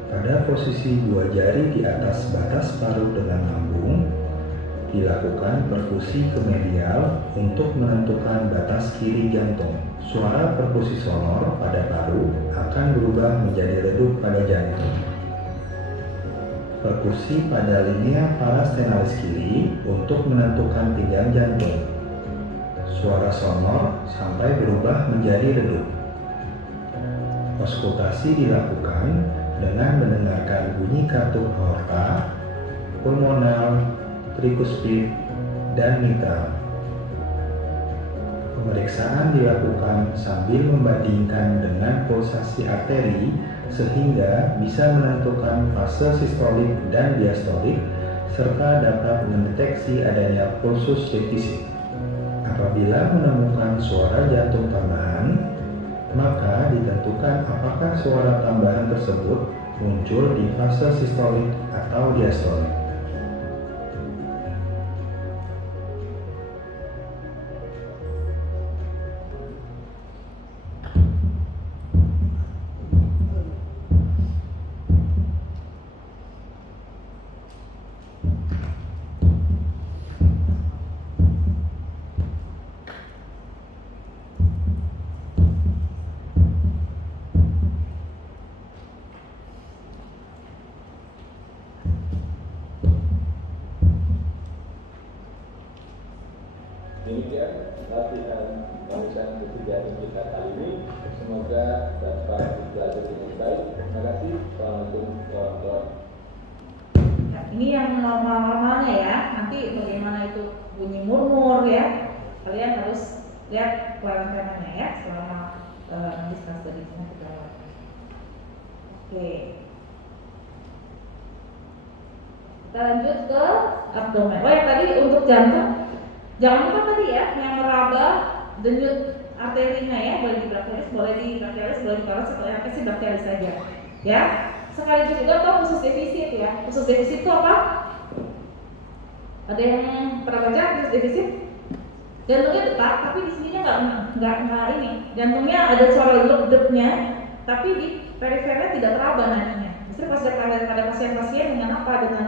Pada posisi dua jari di atas batas paru dengan lambung, dilakukan perkusi ke medial untuk menentukan batas kiri jantung. Suara perkusi sonor pada paru akan berubah menjadi redup pada jantung. Perkusi pada linea parastenalis kiri untuk menentukan pinggang jantung. Suara sonor sampai berubah menjadi redup. Auskultasi dilakukan dengan mendengarkan bunyi katup aorta, pulmonal, trikuspid, dan mitral. Pemeriksaan dilakukan sambil membandingkan dengan pulsasi arteri sehingga bisa menentukan fase sistolik dan diastolik serta dapat mendeteksi adanya pulsus defisit. Apabila menemukan suara jantung tambahan, maka ditentukan apakah suara tambahan tersebut muncul di fase sistolik atau diastolik. Demikian latihan pemeriksaan ketiga kita kali ini. Semoga dapat dipelajari dengan baik. Terima kasih. Assalamualaikum warahmatullahi wabarakatuh. Nah, ini yang normal-normalnya ya. Nanti bagaimana itu bunyi murmur ya. Kalian harus lihat pelajarannya ya selama nanti studi kita. Oke. Kita lanjut ke abdomen. Oh ya tadi untuk jantung. Jangan lupa tadi ya yang meraba denyut arterinya ya, boleh di brachialis, boleh di paros, atau yang sih brachialis saja. Ya. Sekaligus juga toh khusus defisit ya. Khusus defisit itu apa? Ada yang pernah baca khusus defisit? Jantungnya detak, tapi di sininya nggak ini. Jantungnya ada suara lep-lepnya, tapi di perifernya tidak teraba nadinya. Justru pas pada pasien-pasien dengan apa? Dengan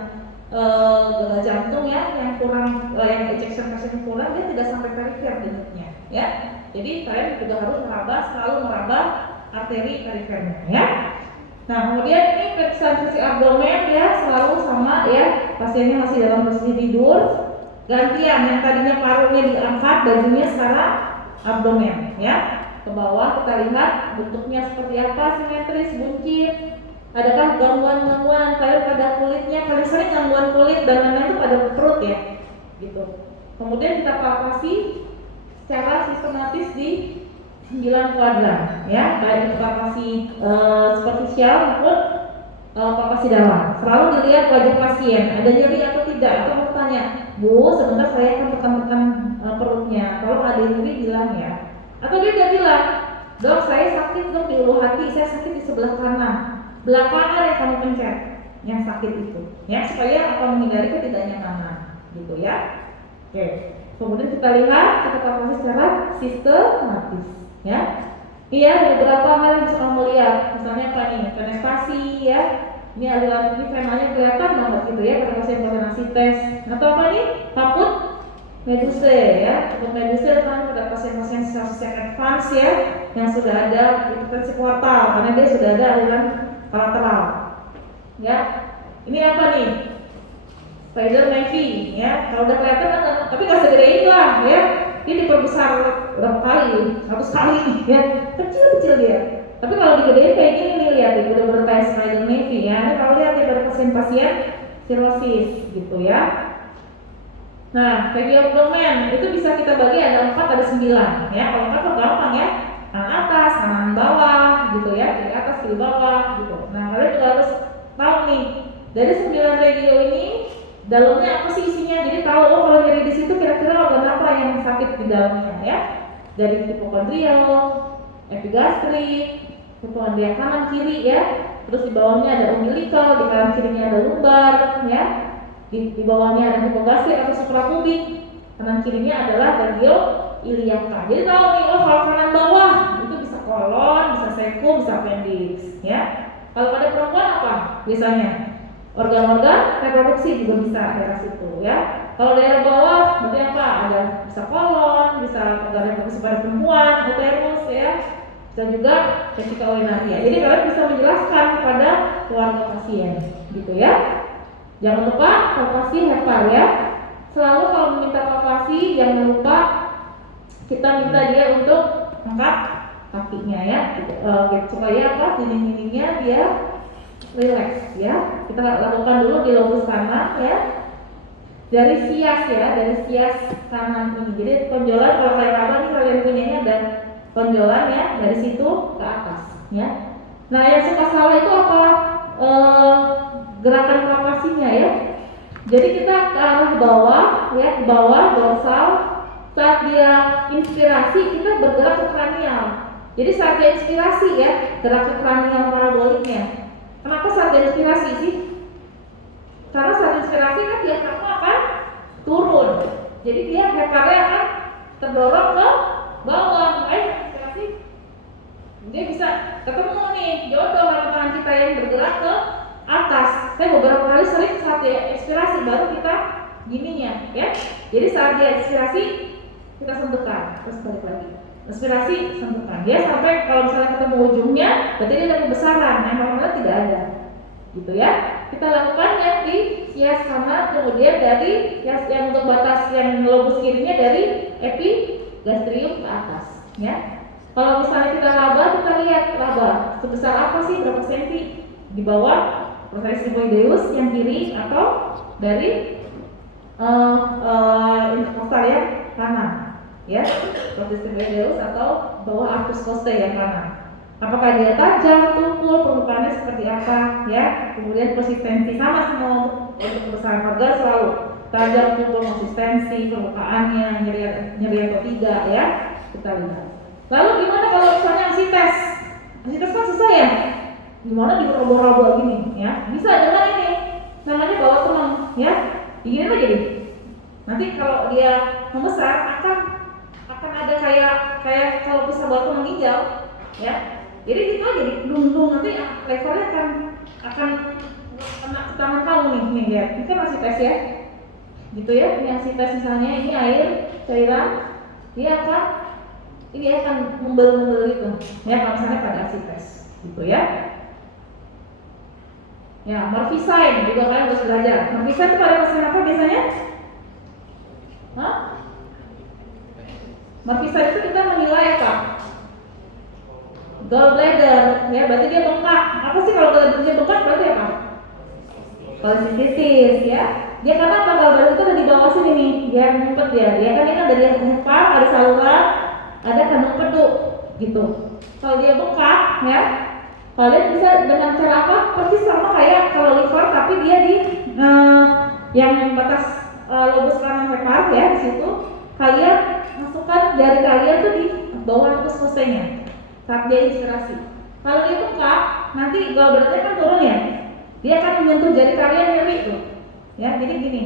gagal jantung ya, yang kurang, yang ejection fraction kurang, dia tidak sampai perifer denyutnya, ya. Jadi kalian juga harus selalu meraba arteri perifernya, ya. Nah kemudian ini periksaan fungsi abdomen ya selalu sama ya, pasiennya masih dalam posisi tidur, gantian yang tadinya parunya diangkat, bajunya sekarang abdomen, ya. Ke bawah kita lihat bentuknya seperti apa, simetris, buncit. Adakah gangguan-gangguan pada kulitnya? Paling sering gangguan kulit dan lain-lain itu pada perut ya, gitu. Kemudian kita palpasi secara sistematis di 9 kuadran, ya, baik itu palpasi superficial maupun palpasi dalam. Selalu dilihat wajah pasien, ada nyeri atau tidak. Atau bertanya, Bu, sebentar saya akan tekan-tekan perutnya. Kalau ada nyeri bilang ya. Atau dia udah bilang, Dok, saya sakit dok di ulu hati, saya sakit di sebelah kanan. Belakangan yang kamu pencet yang sakit itu, ya, supaya apa menghindari ketidaknyamanan, gitu ya. Oke. Kemudian kita lihat, kita kalkulasi secara sistematis, ya. Iya, beberapa hal yang bisa kamu lihat, misalnya apa nih, fenestasi, ya. Ini aliran ini frenanya kelihatan banget gitu ya pada pasien-pasien asites. Atau apa nih, kaput meduse, ya. Kaput meduse kan pada pasien-pasien yang advance ya, yang sudah ada hipertensi portal, karena dia sudah ada aliran kolateral, ya. Ini apa nih? spider navy ya. Kalau udah kelihatan kan, tapi nggak segede ini lah ya. Dia diperbesar berapa kali? 100 kali ya. Kecil dia. Tapi kalau digedein kayak gini nih, lihat nih, udah kayak spider navy ya. Ini kalau lihat ya pada pasien-pasien cirrhosis gitu ya. Nah, regioabdomen itu bisa kita bagi ada 4 ada 9 ya. Kalau 4 gampang ya. Kanan atas, kanan bawah gitu ya. Kiri atas, kiri bawah gitu. Nah, kalian juga harus tahu nih, dari 9 regio ini dalamnya apa sih isinya. Jadi tahu kalau nyeri di situ kira-kira organ apa yang sakit di dalamnya ya. Dari hipokondrial, epigastrik, hipokondria kanan kiri ya. Terus di bawahnya ada umbilical, di kanan kirinya ada lumbar ya. Di bawahnya ada hipogastrik atau suprapubik, kanan kirinya adalah regio iliaka. Jadi tahu nih, oh kalau kanan bawah itu bisa kolon, bisa sekum, bisa appendix ya. Kalau pada perempuan apa biasanya? Organ-organ reproduksi juga bisa daerah situ ya. Kalau daerah bawah berarti apa? Ada bisa kolon, bisa organ reproduksi pada perempuan, uterus ya. Bisa juga vesika urinaria. Jadi kalian bisa menjelaskan pada keluarga pasien gitu ya. Jangan lupa palpasi hepar ya. Selalu kalau meminta palpasi jangan lupa kita minta dia untuk angkat kakinya ya, supaya apa? Dinding-dindingnya dia relax ya. Kita lakukan dulu di lobus kanan ya. Dari sias ya, dari sias kanan ini. Jadi tonjolan kalau kalian apa nih kalian punyanya ada tonjolan ya dari situ ke atas ya. Nah yang suka salah itu apa? Gerakan palpasinya ya. Jadi kita ke arah bawah ya, ke bawah dorsal. Saat dia inspirasi kita bergerak ke kranial. Jadi saat dia inspirasi ya, gerak ke kranial paraboliknya. Kenapa saat dia inspirasi sih? Karena saat inspirasi kan dia akan turun. Jadi dia heparnya akan terdorong ke bawah. Inspirasi dia bisa ketemu nih jodoh sama tangan kita yang bergerak ke atas. Saya beberapa kali sering saat dia inspirasi baru kita gininya ya. Jadi saat dia inspirasi kita sentuhkan, terus balik lagi. Inspirasi sentuhkan. Dia sampai kalau misalnya ketemu ujungnya, berarti dia ada pembesaran. Yang normalnya tidak ada, gitu ya. Kita lakukan yang di sias kanan, kemudian dari yang untuk batas yang lobus kirinya dari epigastrium ke atas, ya. Kalau misalnya kita laba, kita lihat laba sebesar apa sih, berapa senti di bawah proses sifoideus yang kiri atau dari intercostal yang kanan, ya, proses sifoideus atau bawah arcus costae yang kanan. Apakah dia tajam, tumpul, permukaannya seperti apa, ya. Kemudian konsistensi sama semua untuk perusahaan organ selalu tajam, tumpul, konsistensi, permukaannya nyeri atau tidak, ya. Kita lihat. Lalu gimana kalau misalnya ansites? Ansites kan susah ya. Gimana diroboh-roboh gini, ya? Bisa dengan ini, namanya bawa tulang, ya. Diginin aja deh. Nanti kalau dia membesar akan ada kayak kalau bisa bawa tulang ginjal, ya. Jadi gitu aja dilundung, nanti levelnya akan kena ke tangan kamu nih lihat. Ini kan ansites ya. Gitu ya, ini ansites misalnya, ini air cairan, dia akan membel-membel gitu. Ya, kalau misalnya pada ansites, gitu ya. Ya, morphicine juga kalian harus belajar. Morphicine itu pada pasien apa biasanya? Hah? Morphicine itu kita menilai apa? Gallbladder, ya, berarti dia bengkak. Apa sih kalau gallbladder bengkak berarti apa? Kolesistitis, ya. Dia karena apa? Gallbladder itu ada di bawah sini nih, dia ngumpet dia. Dia kan ini kan dari hepar, ada saluran, ada kandung peduk, gitu. Kalau dia bengkak, ya, kalian bisa dengan cara apa? Persis sama kayak kalau liver, tapi dia di yang batas lobus kanan hepar, ya, di situ. Kalian masukkan jari kalian tuh di bawah arcus costae-nya. Saat dia inspirasi. Kalau dia bengkak, nanti gallbladder kan turun ya. Dia akan menyentuh jari kalian nyeri tuh. Ya, jadi gini.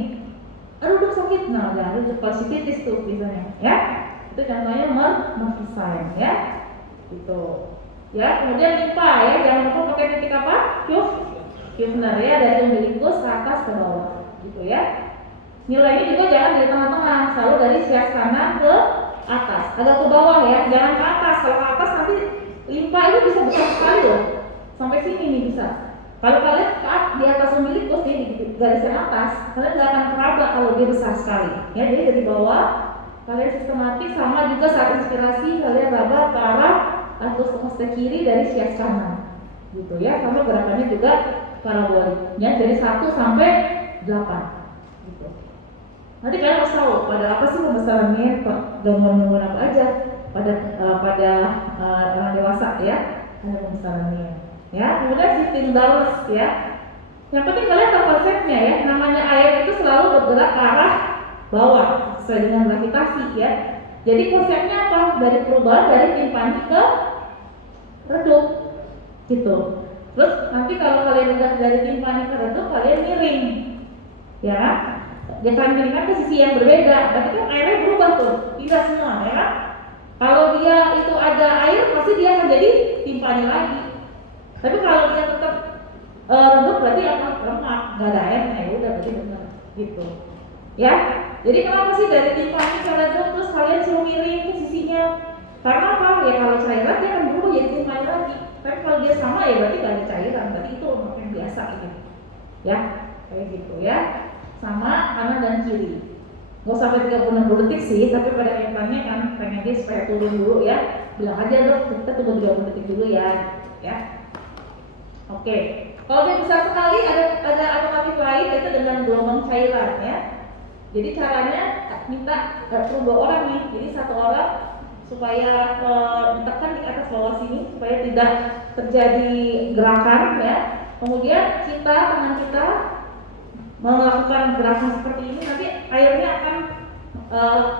Aduh, dok sakit. Nah, udah ada kolesistitis tuh biasanya, ya. Itu contohnya morphicine, ya. Gitu. Ya, kemudian limpa ya, jangan lupa pakai titik apa? Kuvner ya, dari umbilikus ke atas ke bawah. Gitu ya. Nilainya juga jangan dari tengah-tengah, selalu dari sias kanan ke atas, agak ke bawah ya, jangan ke atas. Kalau ke atas nanti limpa itu bisa besar sekali loh, sampai sini nih bisa. Kalau kalian di atas umbilikus nih, di garisan atas, kalian nggak akan meraba kalau dia besar sekali. Ya, jadi dari bawah kalian sistematis, sama juga saat inspirasi kalian raba ke arah atlas kiri dari sias kanan, gitu ya. Sama gerakannya juga parabolik, ya, dari 1 sampai 8. Gitu. Nanti kalian harus tahu pada apa sih pembesarannya, gangguan-gangguan apa aja pada orang dewasa ya, ada pembesarannya. Ya, kemudian shifting downwards ya. Yang penting kalian tahu konsepnya ya. Namanya air itu selalu bergerak ke arah bawah sesuai dengan gravitasi ya. Jadi konsepnya apa? Dari perubahan dari timpani ke redup gitu. Terus nanti kalau kalian udah dari timpani ke redup, kalian miring ya. Dia akan miringkan ke sisi yang berbeda. Berarti kan airnya berubah tuh, pindah semua ya. Kalau dia itu ada air, pasti dia akan jadi timpani lagi. Tapi kalau dia tetap redup, berarti akan lemah, nggak ada airnya, ya udah berarti benar gitu ya. Jadi kenapa sih dari timpani ke redup terus kalian suruh miring ke sisinya? Karena apa? Ya kalau cairan dia akan berubah jadi timpani lagi. Tapi kalau dia sama ya berarti nggak ada cairan, berarti itu yang biasa gitu ya, kayak gitu ya. Sama kanan dan kiri, nggak sampai 36 detik sih, tapi pada kenyataannya kan pengen dia supaya turun dulu ya, bilang aja dok kita tunggu 30 detik dulu ya. Oke, kalau dia besar sekali ada alternatif lain, yaitu dengan gelombang cairan ya. Jadi caranya minta perlu 2 orang nih, jadi 1 orang supaya ditekan di atas bawah sini supaya tidak terjadi gerakan ya. Kemudian tangan kita melakukan gerakan seperti ini, nanti airnya akan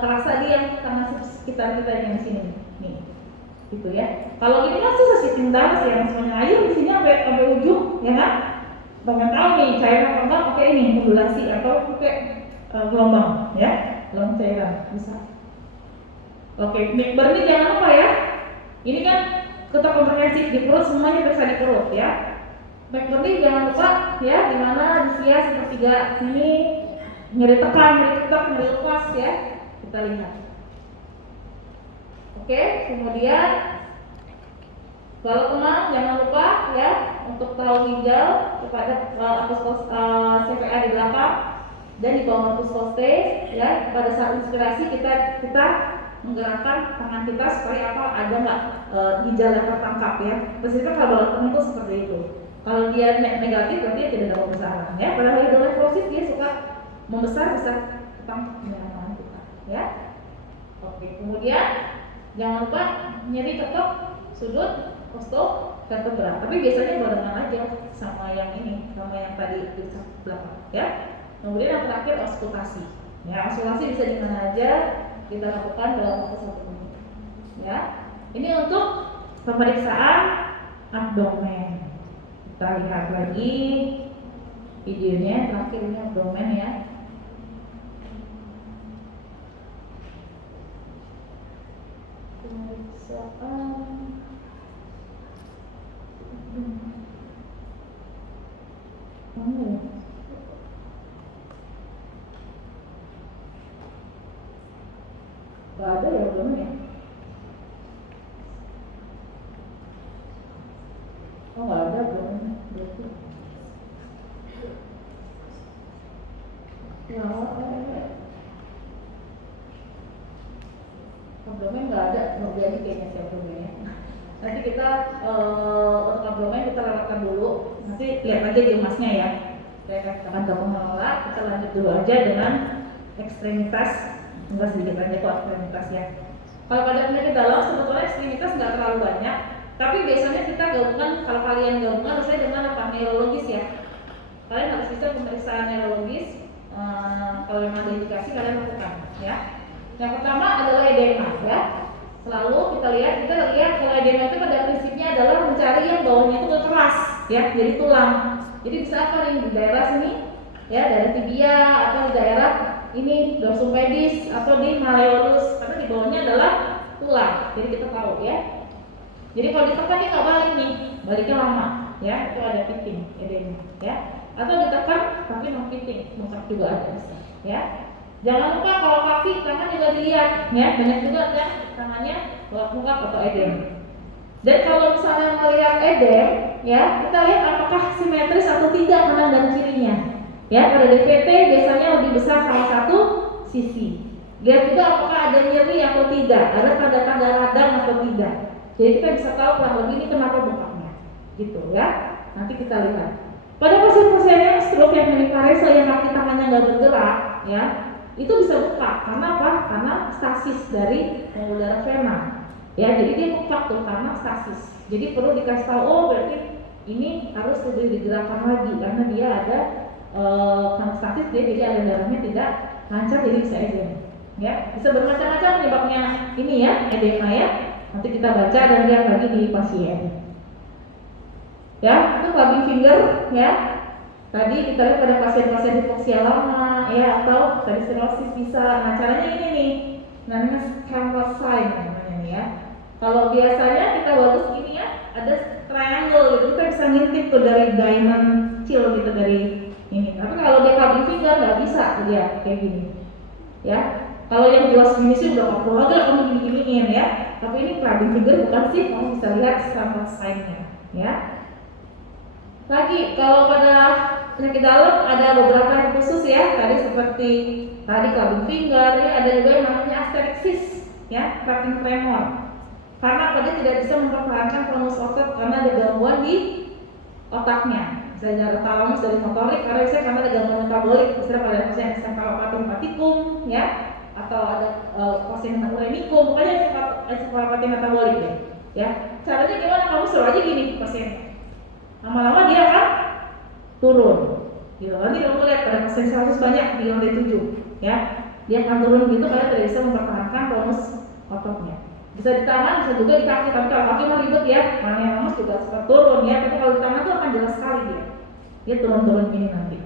terasa di yang tangan sekitar kita yang sini nih, gitu ya. Kalau ini kan susah sitting down sih, yang semuanya air di sini sampai ujung, ya kan? Pengen tahu nih cairan apa enggak, pakai ini modulasi atau pakai gelombang, ya, gelombang cairan bisa. Oke, McBurn ini jangan lupa ya. Ini kan ketok komprehensif di perut, semuanya bisa di perut ya. McBurn ini jangan lupa ya, dimana di sias sepertiga sini nyeri tekan, nyeri ketok, nyeri lepas ya. Kita lihat. Oke, kemudian kalau kemang jangan lupa ya untuk tahu ginjal kepada CPA di belakang dan di bawah poste ya. Pada saat inspirasi kita menggerakkan tangan kita supaya apa, ada nggak ginjal yang tertangkap ya. Prinsipnya kalau tertentu seperti itu. Kalau dia negatif berarti dia tidak ada pembesaran ya. Pada hidrolefrosis dia suka membesar bisa ketangkap dengan tangan kita ya. Oke, kemudian jangan lupa nyeri ketok sudut vertebra, tapi biasanya barengan aja sama yang ini, sama yang tadi di belakang ya. Kemudian yang terakhir auskultasi ya. Auskultasi bisa di mana aja kita lakukan dalam waktu 1 menit ya. Ini untuk pemeriksaan abdomen. Kita lihat lagi videonya, terakhir ini abdomen ya. Pemeriksaan mana ya? Gak ada ya belum ya? Oh gak ada belum berarti. Ya, abdomen nggak ada, nggak jadi kayaknya si abdomennya. Nanti kita untuk abdomen kita lewatkan dulu. Nanti lihat aja di emasnya ya. Saya akan gabung mengelola. Kita lanjut dulu aja dengan ekstremitas. Enggak sedikit aja kok ekstremitas ya. Kalau pada penyakit dalam sebetulnya ekstremitas nggak terlalu banyak. Tapi biasanya kita gabungan, kalau kalian gabungan saya dengan apa? Neurologis ya. Kalian harus bisa pemeriksaan neurologis. Kalau memang ada indikasi kalian lakukan ya. Yang pertama adalah edema ya. Selalu kita lihat kalau edema itu pada prinsipnya adalah mencari yang bawahnya itu keras ya, jadi tulang. Jadi bisa apa nih di daerah sini ya, daerah tibia atau di daerah ini dorsum pedis atau di malleolus, karena di bawahnya adalah tulang. Jadi kita tahu ya. Jadi kalau ditekan dia nggak balik nih, baliknya lama ya, itu ada pitting edema ya. Atau ditekan tapi non pitting, bengkak juga ada bisa ya. Jangan lupa kalau kaki, tangan juga dilihat ya, banyak juga kan tangannya bengkak atau edem. Dan kalau misalnya melihat edem, ya kita lihat apakah simetris atau tidak kanan dan kirinya. Ya, pada DVT biasanya lebih besar salah satu sisi. Lihat juga apakah ada nyeri atau tidak, ada tanda-tanda radang atau tidak. Jadi kita bisa tahu kurang lebih ini kenapa bengkaknya, gitu ya. Nanti kita lihat. Pada pasien-pasien yang stroke yang hemiparese yang kaki tangannya nggak bergerak, ya, itu bisa bengkak. Karena apa? Karena stasis dari pembuluh darah vena. Ya, jadi dia bengkak tuh karena stasis. Jadi perlu dikasih tahu, oh berarti ini harus digerakkan lagi karena dia ada karena stasis dia jadi aliran darahnya tidak lancar jadi bisa edema. Ya, bisa bermacam-macam penyebabnya ini ya, edema ya. Nanti kita baca dan lihat lagi di pasien. Ya, itu clubbing finger ya. Tadi kita lihat pada pasien-pasien hipoksia lama ya atau tadi stenosis bisa. Nah, caranya ini nih. Namanya canvas sign namanya nih ya. Kalau biasanya kita bagus gini ya, ada triangle gitu, kita bisa ngintip tuh dari diamond kecil gitu dari ini. Tapi kalau dia clubbing finger nggak bisa dia kayak gini. Ya. Kalau yang jelas gini sih udah perlu agak kamu gini-giniin ya. Tapi ini clubbing finger bukan sih, kamu bisa lihat canvas sign-nya ya. Lagi kalau pada penyakit dalam ada beberapa yang khusus ya, tadi seperti tadi clubbing finger, ya ada juga yang namanya asterixis ya, cracking tremor. Karena dia tidak bisa mempertahankan tonus otot karena ada gangguan di otaknya. Misalnya ada talamus dari motorik karena ada gangguan metabolik, misalnya pada pasien encephalopathy hepaticum ya, atau ada pasien uremicum, pokoknya encephalopathy metabolik ya. Caranya gimana? Kamu suruh aja gini pasien. Lama-lama dia akan turun. Gitu. Nanti kamu lihat pada pasien 100 banyak di lantai 7 ya. Dia akan turun gitu karena tidak bisa mempertahankan tonus ototnya. Bisa di tangan, bisa juga di kaki, tapi kalau kaki mah ribet ya. Mana yang lemas juga suka turun ya, tapi kalau di tangan tuh akan jelas sekali dia turun-turun gini nanti.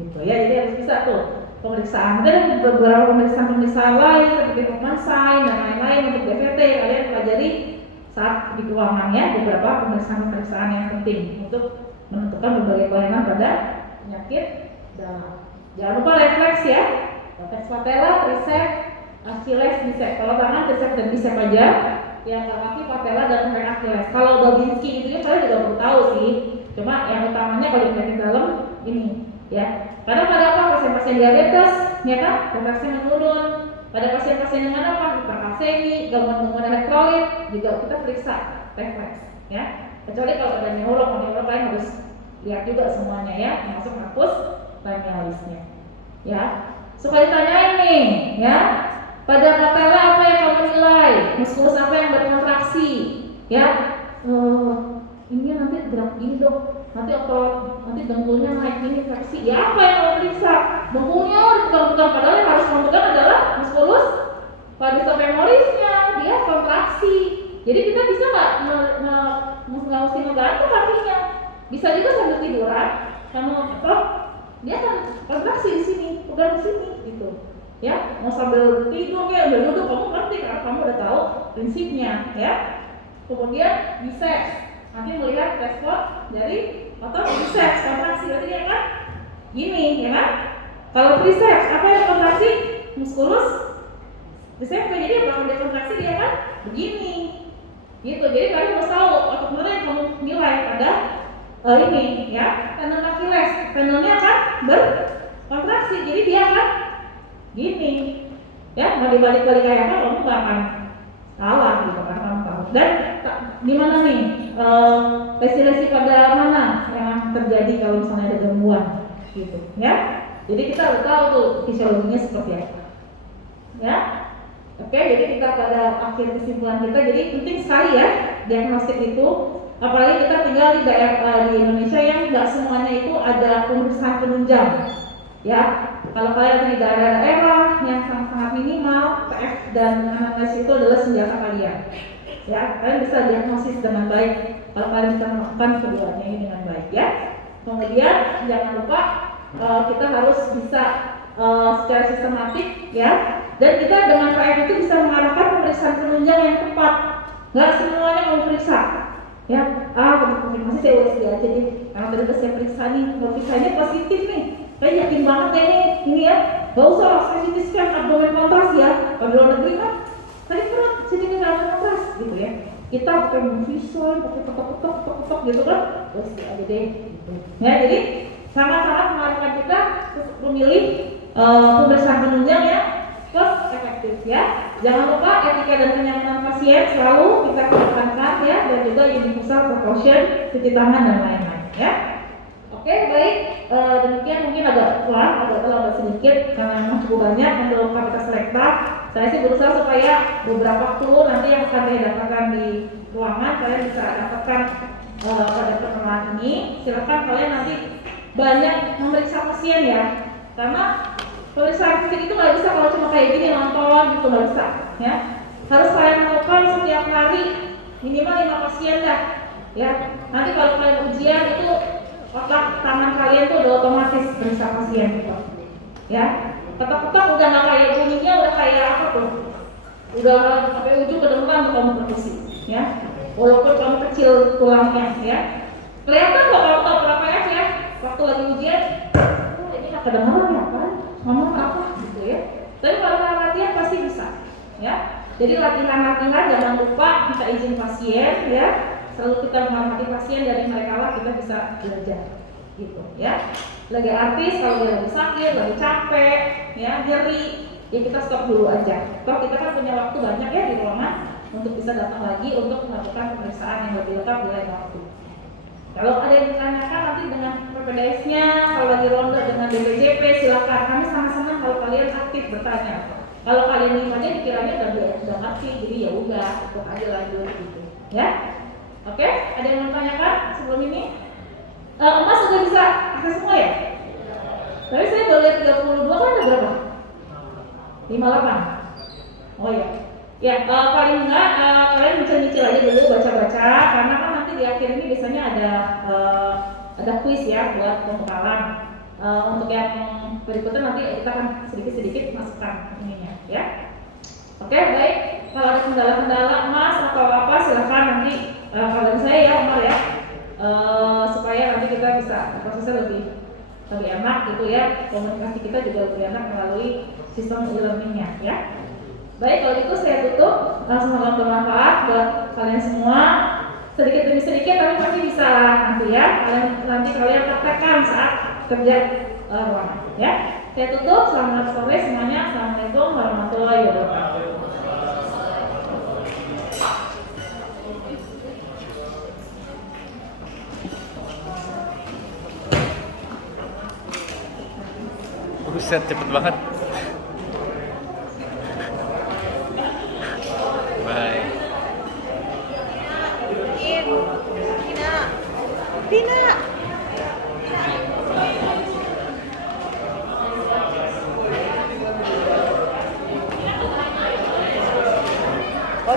Gitu ya. Jadi harus bisa tuh pemeriksaan. Ada beberapa pemeriksaan lain seperti Hoffman sign dan lain-lain untuk DVT kalian pelajari saat di keuangan ya, beberapa pemeriksaan yang penting untuk menentukan berbagai pelayanan pada penyakit dalam. Jangan lupa refleks ya, refleks patella, tricep, Achilles, bicep. Kalau tangan tricep dan bicep aja, yang kaki patella dan Achilles. Kalau Babinski itu ya kalian juga perlu tahu sih. Cuma yang utamanya kalau penyakit dalam ini ya. Karena pada apa pasien-pasien diabetes, ya kan, refleksnya menurun. Pada pasien-pasien yang apa, hiperkalsemi, gangguan elektrolit juga kita periksa refleks, ya. Kecuali kalau ada neuro kalian harus lihat juga semuanya ya, termasuk hapus laminalisnya, ya. Suka ditanyain nih, ya. Pada patella apa yang kamu nilai? Muskulus apa yang berkontraksi, ya? Ini nanti gerak gini dok, nanti dengkulnya naik ini fleksi. Ya apa yang kamu periksa? Dengkulnya dipegang-pegang, padahal yang harus kamu pegang adalah muskulus quadriceps dia kontraksi. Jadi kita bisa nggak mesti ngegantung kakinya? Bisa juga sambil tiduran, kamu ngetok, dia akan kontraksi di sini, pegang di sini, gitu. Ya, mau sambil tidur ya, sambil duduk, kamu ngerti karena kamu udah tahu prinsipnya, ya. Kemudian biceps. Nanti melihat respon dari otot biceps kontraksi, berarti dia kan gini, ya kan? Kalau triceps apa yang kontraksi? Muskulus biceps, jadi apa yang kontraksi dia kan begini, gitu. Jadi kalian harus tahu otot mana yang kamu nilai pada ini, ya. Tendon Achilles, tendonnya akan berkontraksi, jadi dia akan gini, ya. Mau dibalik-balik kayak apa, kamu nggak akan salah, gitu kan? Kamu tahu. Dan gimana nih? Lesi-lesi pada mana yang terjadi kalau misalnya ada gangguan gitu ya. Jadi kita harus tahu tuh fisiologinya seperti apa ya. Oke, jadi kita pada akhir kesimpulan kita, jadi penting sekali ya diagnostik itu, apalagi kita tinggal di daerah di Indonesia yang nggak semuanya itu ada pemeriksaan penunjang ya. Kalau kalian di daerah-daerah yang sangat minimal, PF dan anamnesis itu adalah senjata kalian. Ya, kalian bisa diagnosis dengan baik kalau kalian bisa melakukan keduanya ini dengan baik ya. Kemudian jangan lupa kita harus bisa secara sistematik ya, dan kita dengan PF itu bisa mengarahkan pemeriksaan penunjang yang tepat. Nggak semuanya mau periksa ya. Konfirmasi saya urus dia aja deh. Karena tadi saya periksa nih, kalau periksa ini positif nih, saya yakin banget deh ini ya. Gak usah lah saya CT scan abdomen kontras ya. Kalau di luar negeri kan tadi perut, sini nggak kontras gitu ya. kita pakai Movision, pakai ketok gitu kan, terus aja deh. Gitu. Ya, jadi sangat-sangat mengharapkan kita memilih pemeriksaan penunjang yang cost efektif ya. Jangan lupa etika dan kenyamanan pasien selalu kita kedepankan ya, dan juga universal precaution, cuci tangan dan lain-lain ya. Oke, baik, demikian mungkin agak terlambat sedikit karena memang cukup banyak untuk kapasitas selekta. Saya sih berusaha supaya beberapa clue nanti yang akan saya dapatkan di ruangan kalian bisa dapatkan pada pertemuan ini. Silakan kalian nanti banyak memeriksa pasien ya, karena pemeriksaan fisik itu nggak bisa kalau cuma kayak gini nonton gitu, nggak bisa ya. Harus kalian melakukan setiap hari minimal 5 pasien dah ya. Nanti kalau kalian ujian itu otak tangan kalian tuh udah otomatis periksa pasien gitu ya. Ketok-ketok udah nggak kayak bunyinya, udah kayak apa tuh, udah sampai ujung kedengeran tuh kamu perkusi ya, walaupun kamu kecil tulangnya ya. Kelihatan kok kalau tahu berapa ya waktu lagi ujian, oh ini nggak kedengeran ya kan, ngomong apa gitu ya. Tapi kalau latihan pasti bisa ya. Jadi latihan-latihan jangan lupa kita izin pasien ya. Selalu kita menghormati pasien, dari mereka lah kita bisa belajar gitu ya. Lagi artis kalau dia lagi sakit, lagi capek ya, nyeri ya kita stop dulu aja. Toh kita kan punya waktu banyak ya di ruangan untuk bisa datang lagi untuk melakukan pemeriksaan yang lebih lengkap di lain waktu. Kalau ada yang ditanyakan nanti dengan PPDS-nya, kalau lagi ronde dengan DPJP silakan. Kami sangat senang kalau kalian aktif bertanya. Kalau kalian ini aja dikiranya udah ngerti, jadi ya udah ikut aja lanjut gitu ya. Oke, ada yang mau tanyakan sebelum ini? Emas sudah bisa akses semua ya? Tapi saya baru lihat 32 kan ada berapa? 58. Oh ya. Ya, paling enggak kalian bisa nyicil aja dulu baca-baca, karena kan nanti di akhir ini biasanya ada quiz ya buat pembekalan. Untuk yang berikutnya nanti kita akan sedikit-sedikit masukkan ininya ya. Oke, baik. Kalau ada kendala-kendala emas atau apa silahkan nanti kabarin saya ya Omar ya. Supaya nanti kita bisa prosesnya lebih enak gitu ya, komunikasi kita juga lebih enak melalui sistem e-learningnya ya. Baik, kalau gitu saya tutup. Semoga bermanfaat buat kalian semua. Sedikit demi sedikit tapi pasti bisa nanti ya. Nanti kalian praktekkan saat kerja ruangan ya. Saya tutup. Selamat sore semuanya. Assalamualaikum warahmatullahi wabarakatuh. Buset, cepet banget. Bye. Tina. Oh,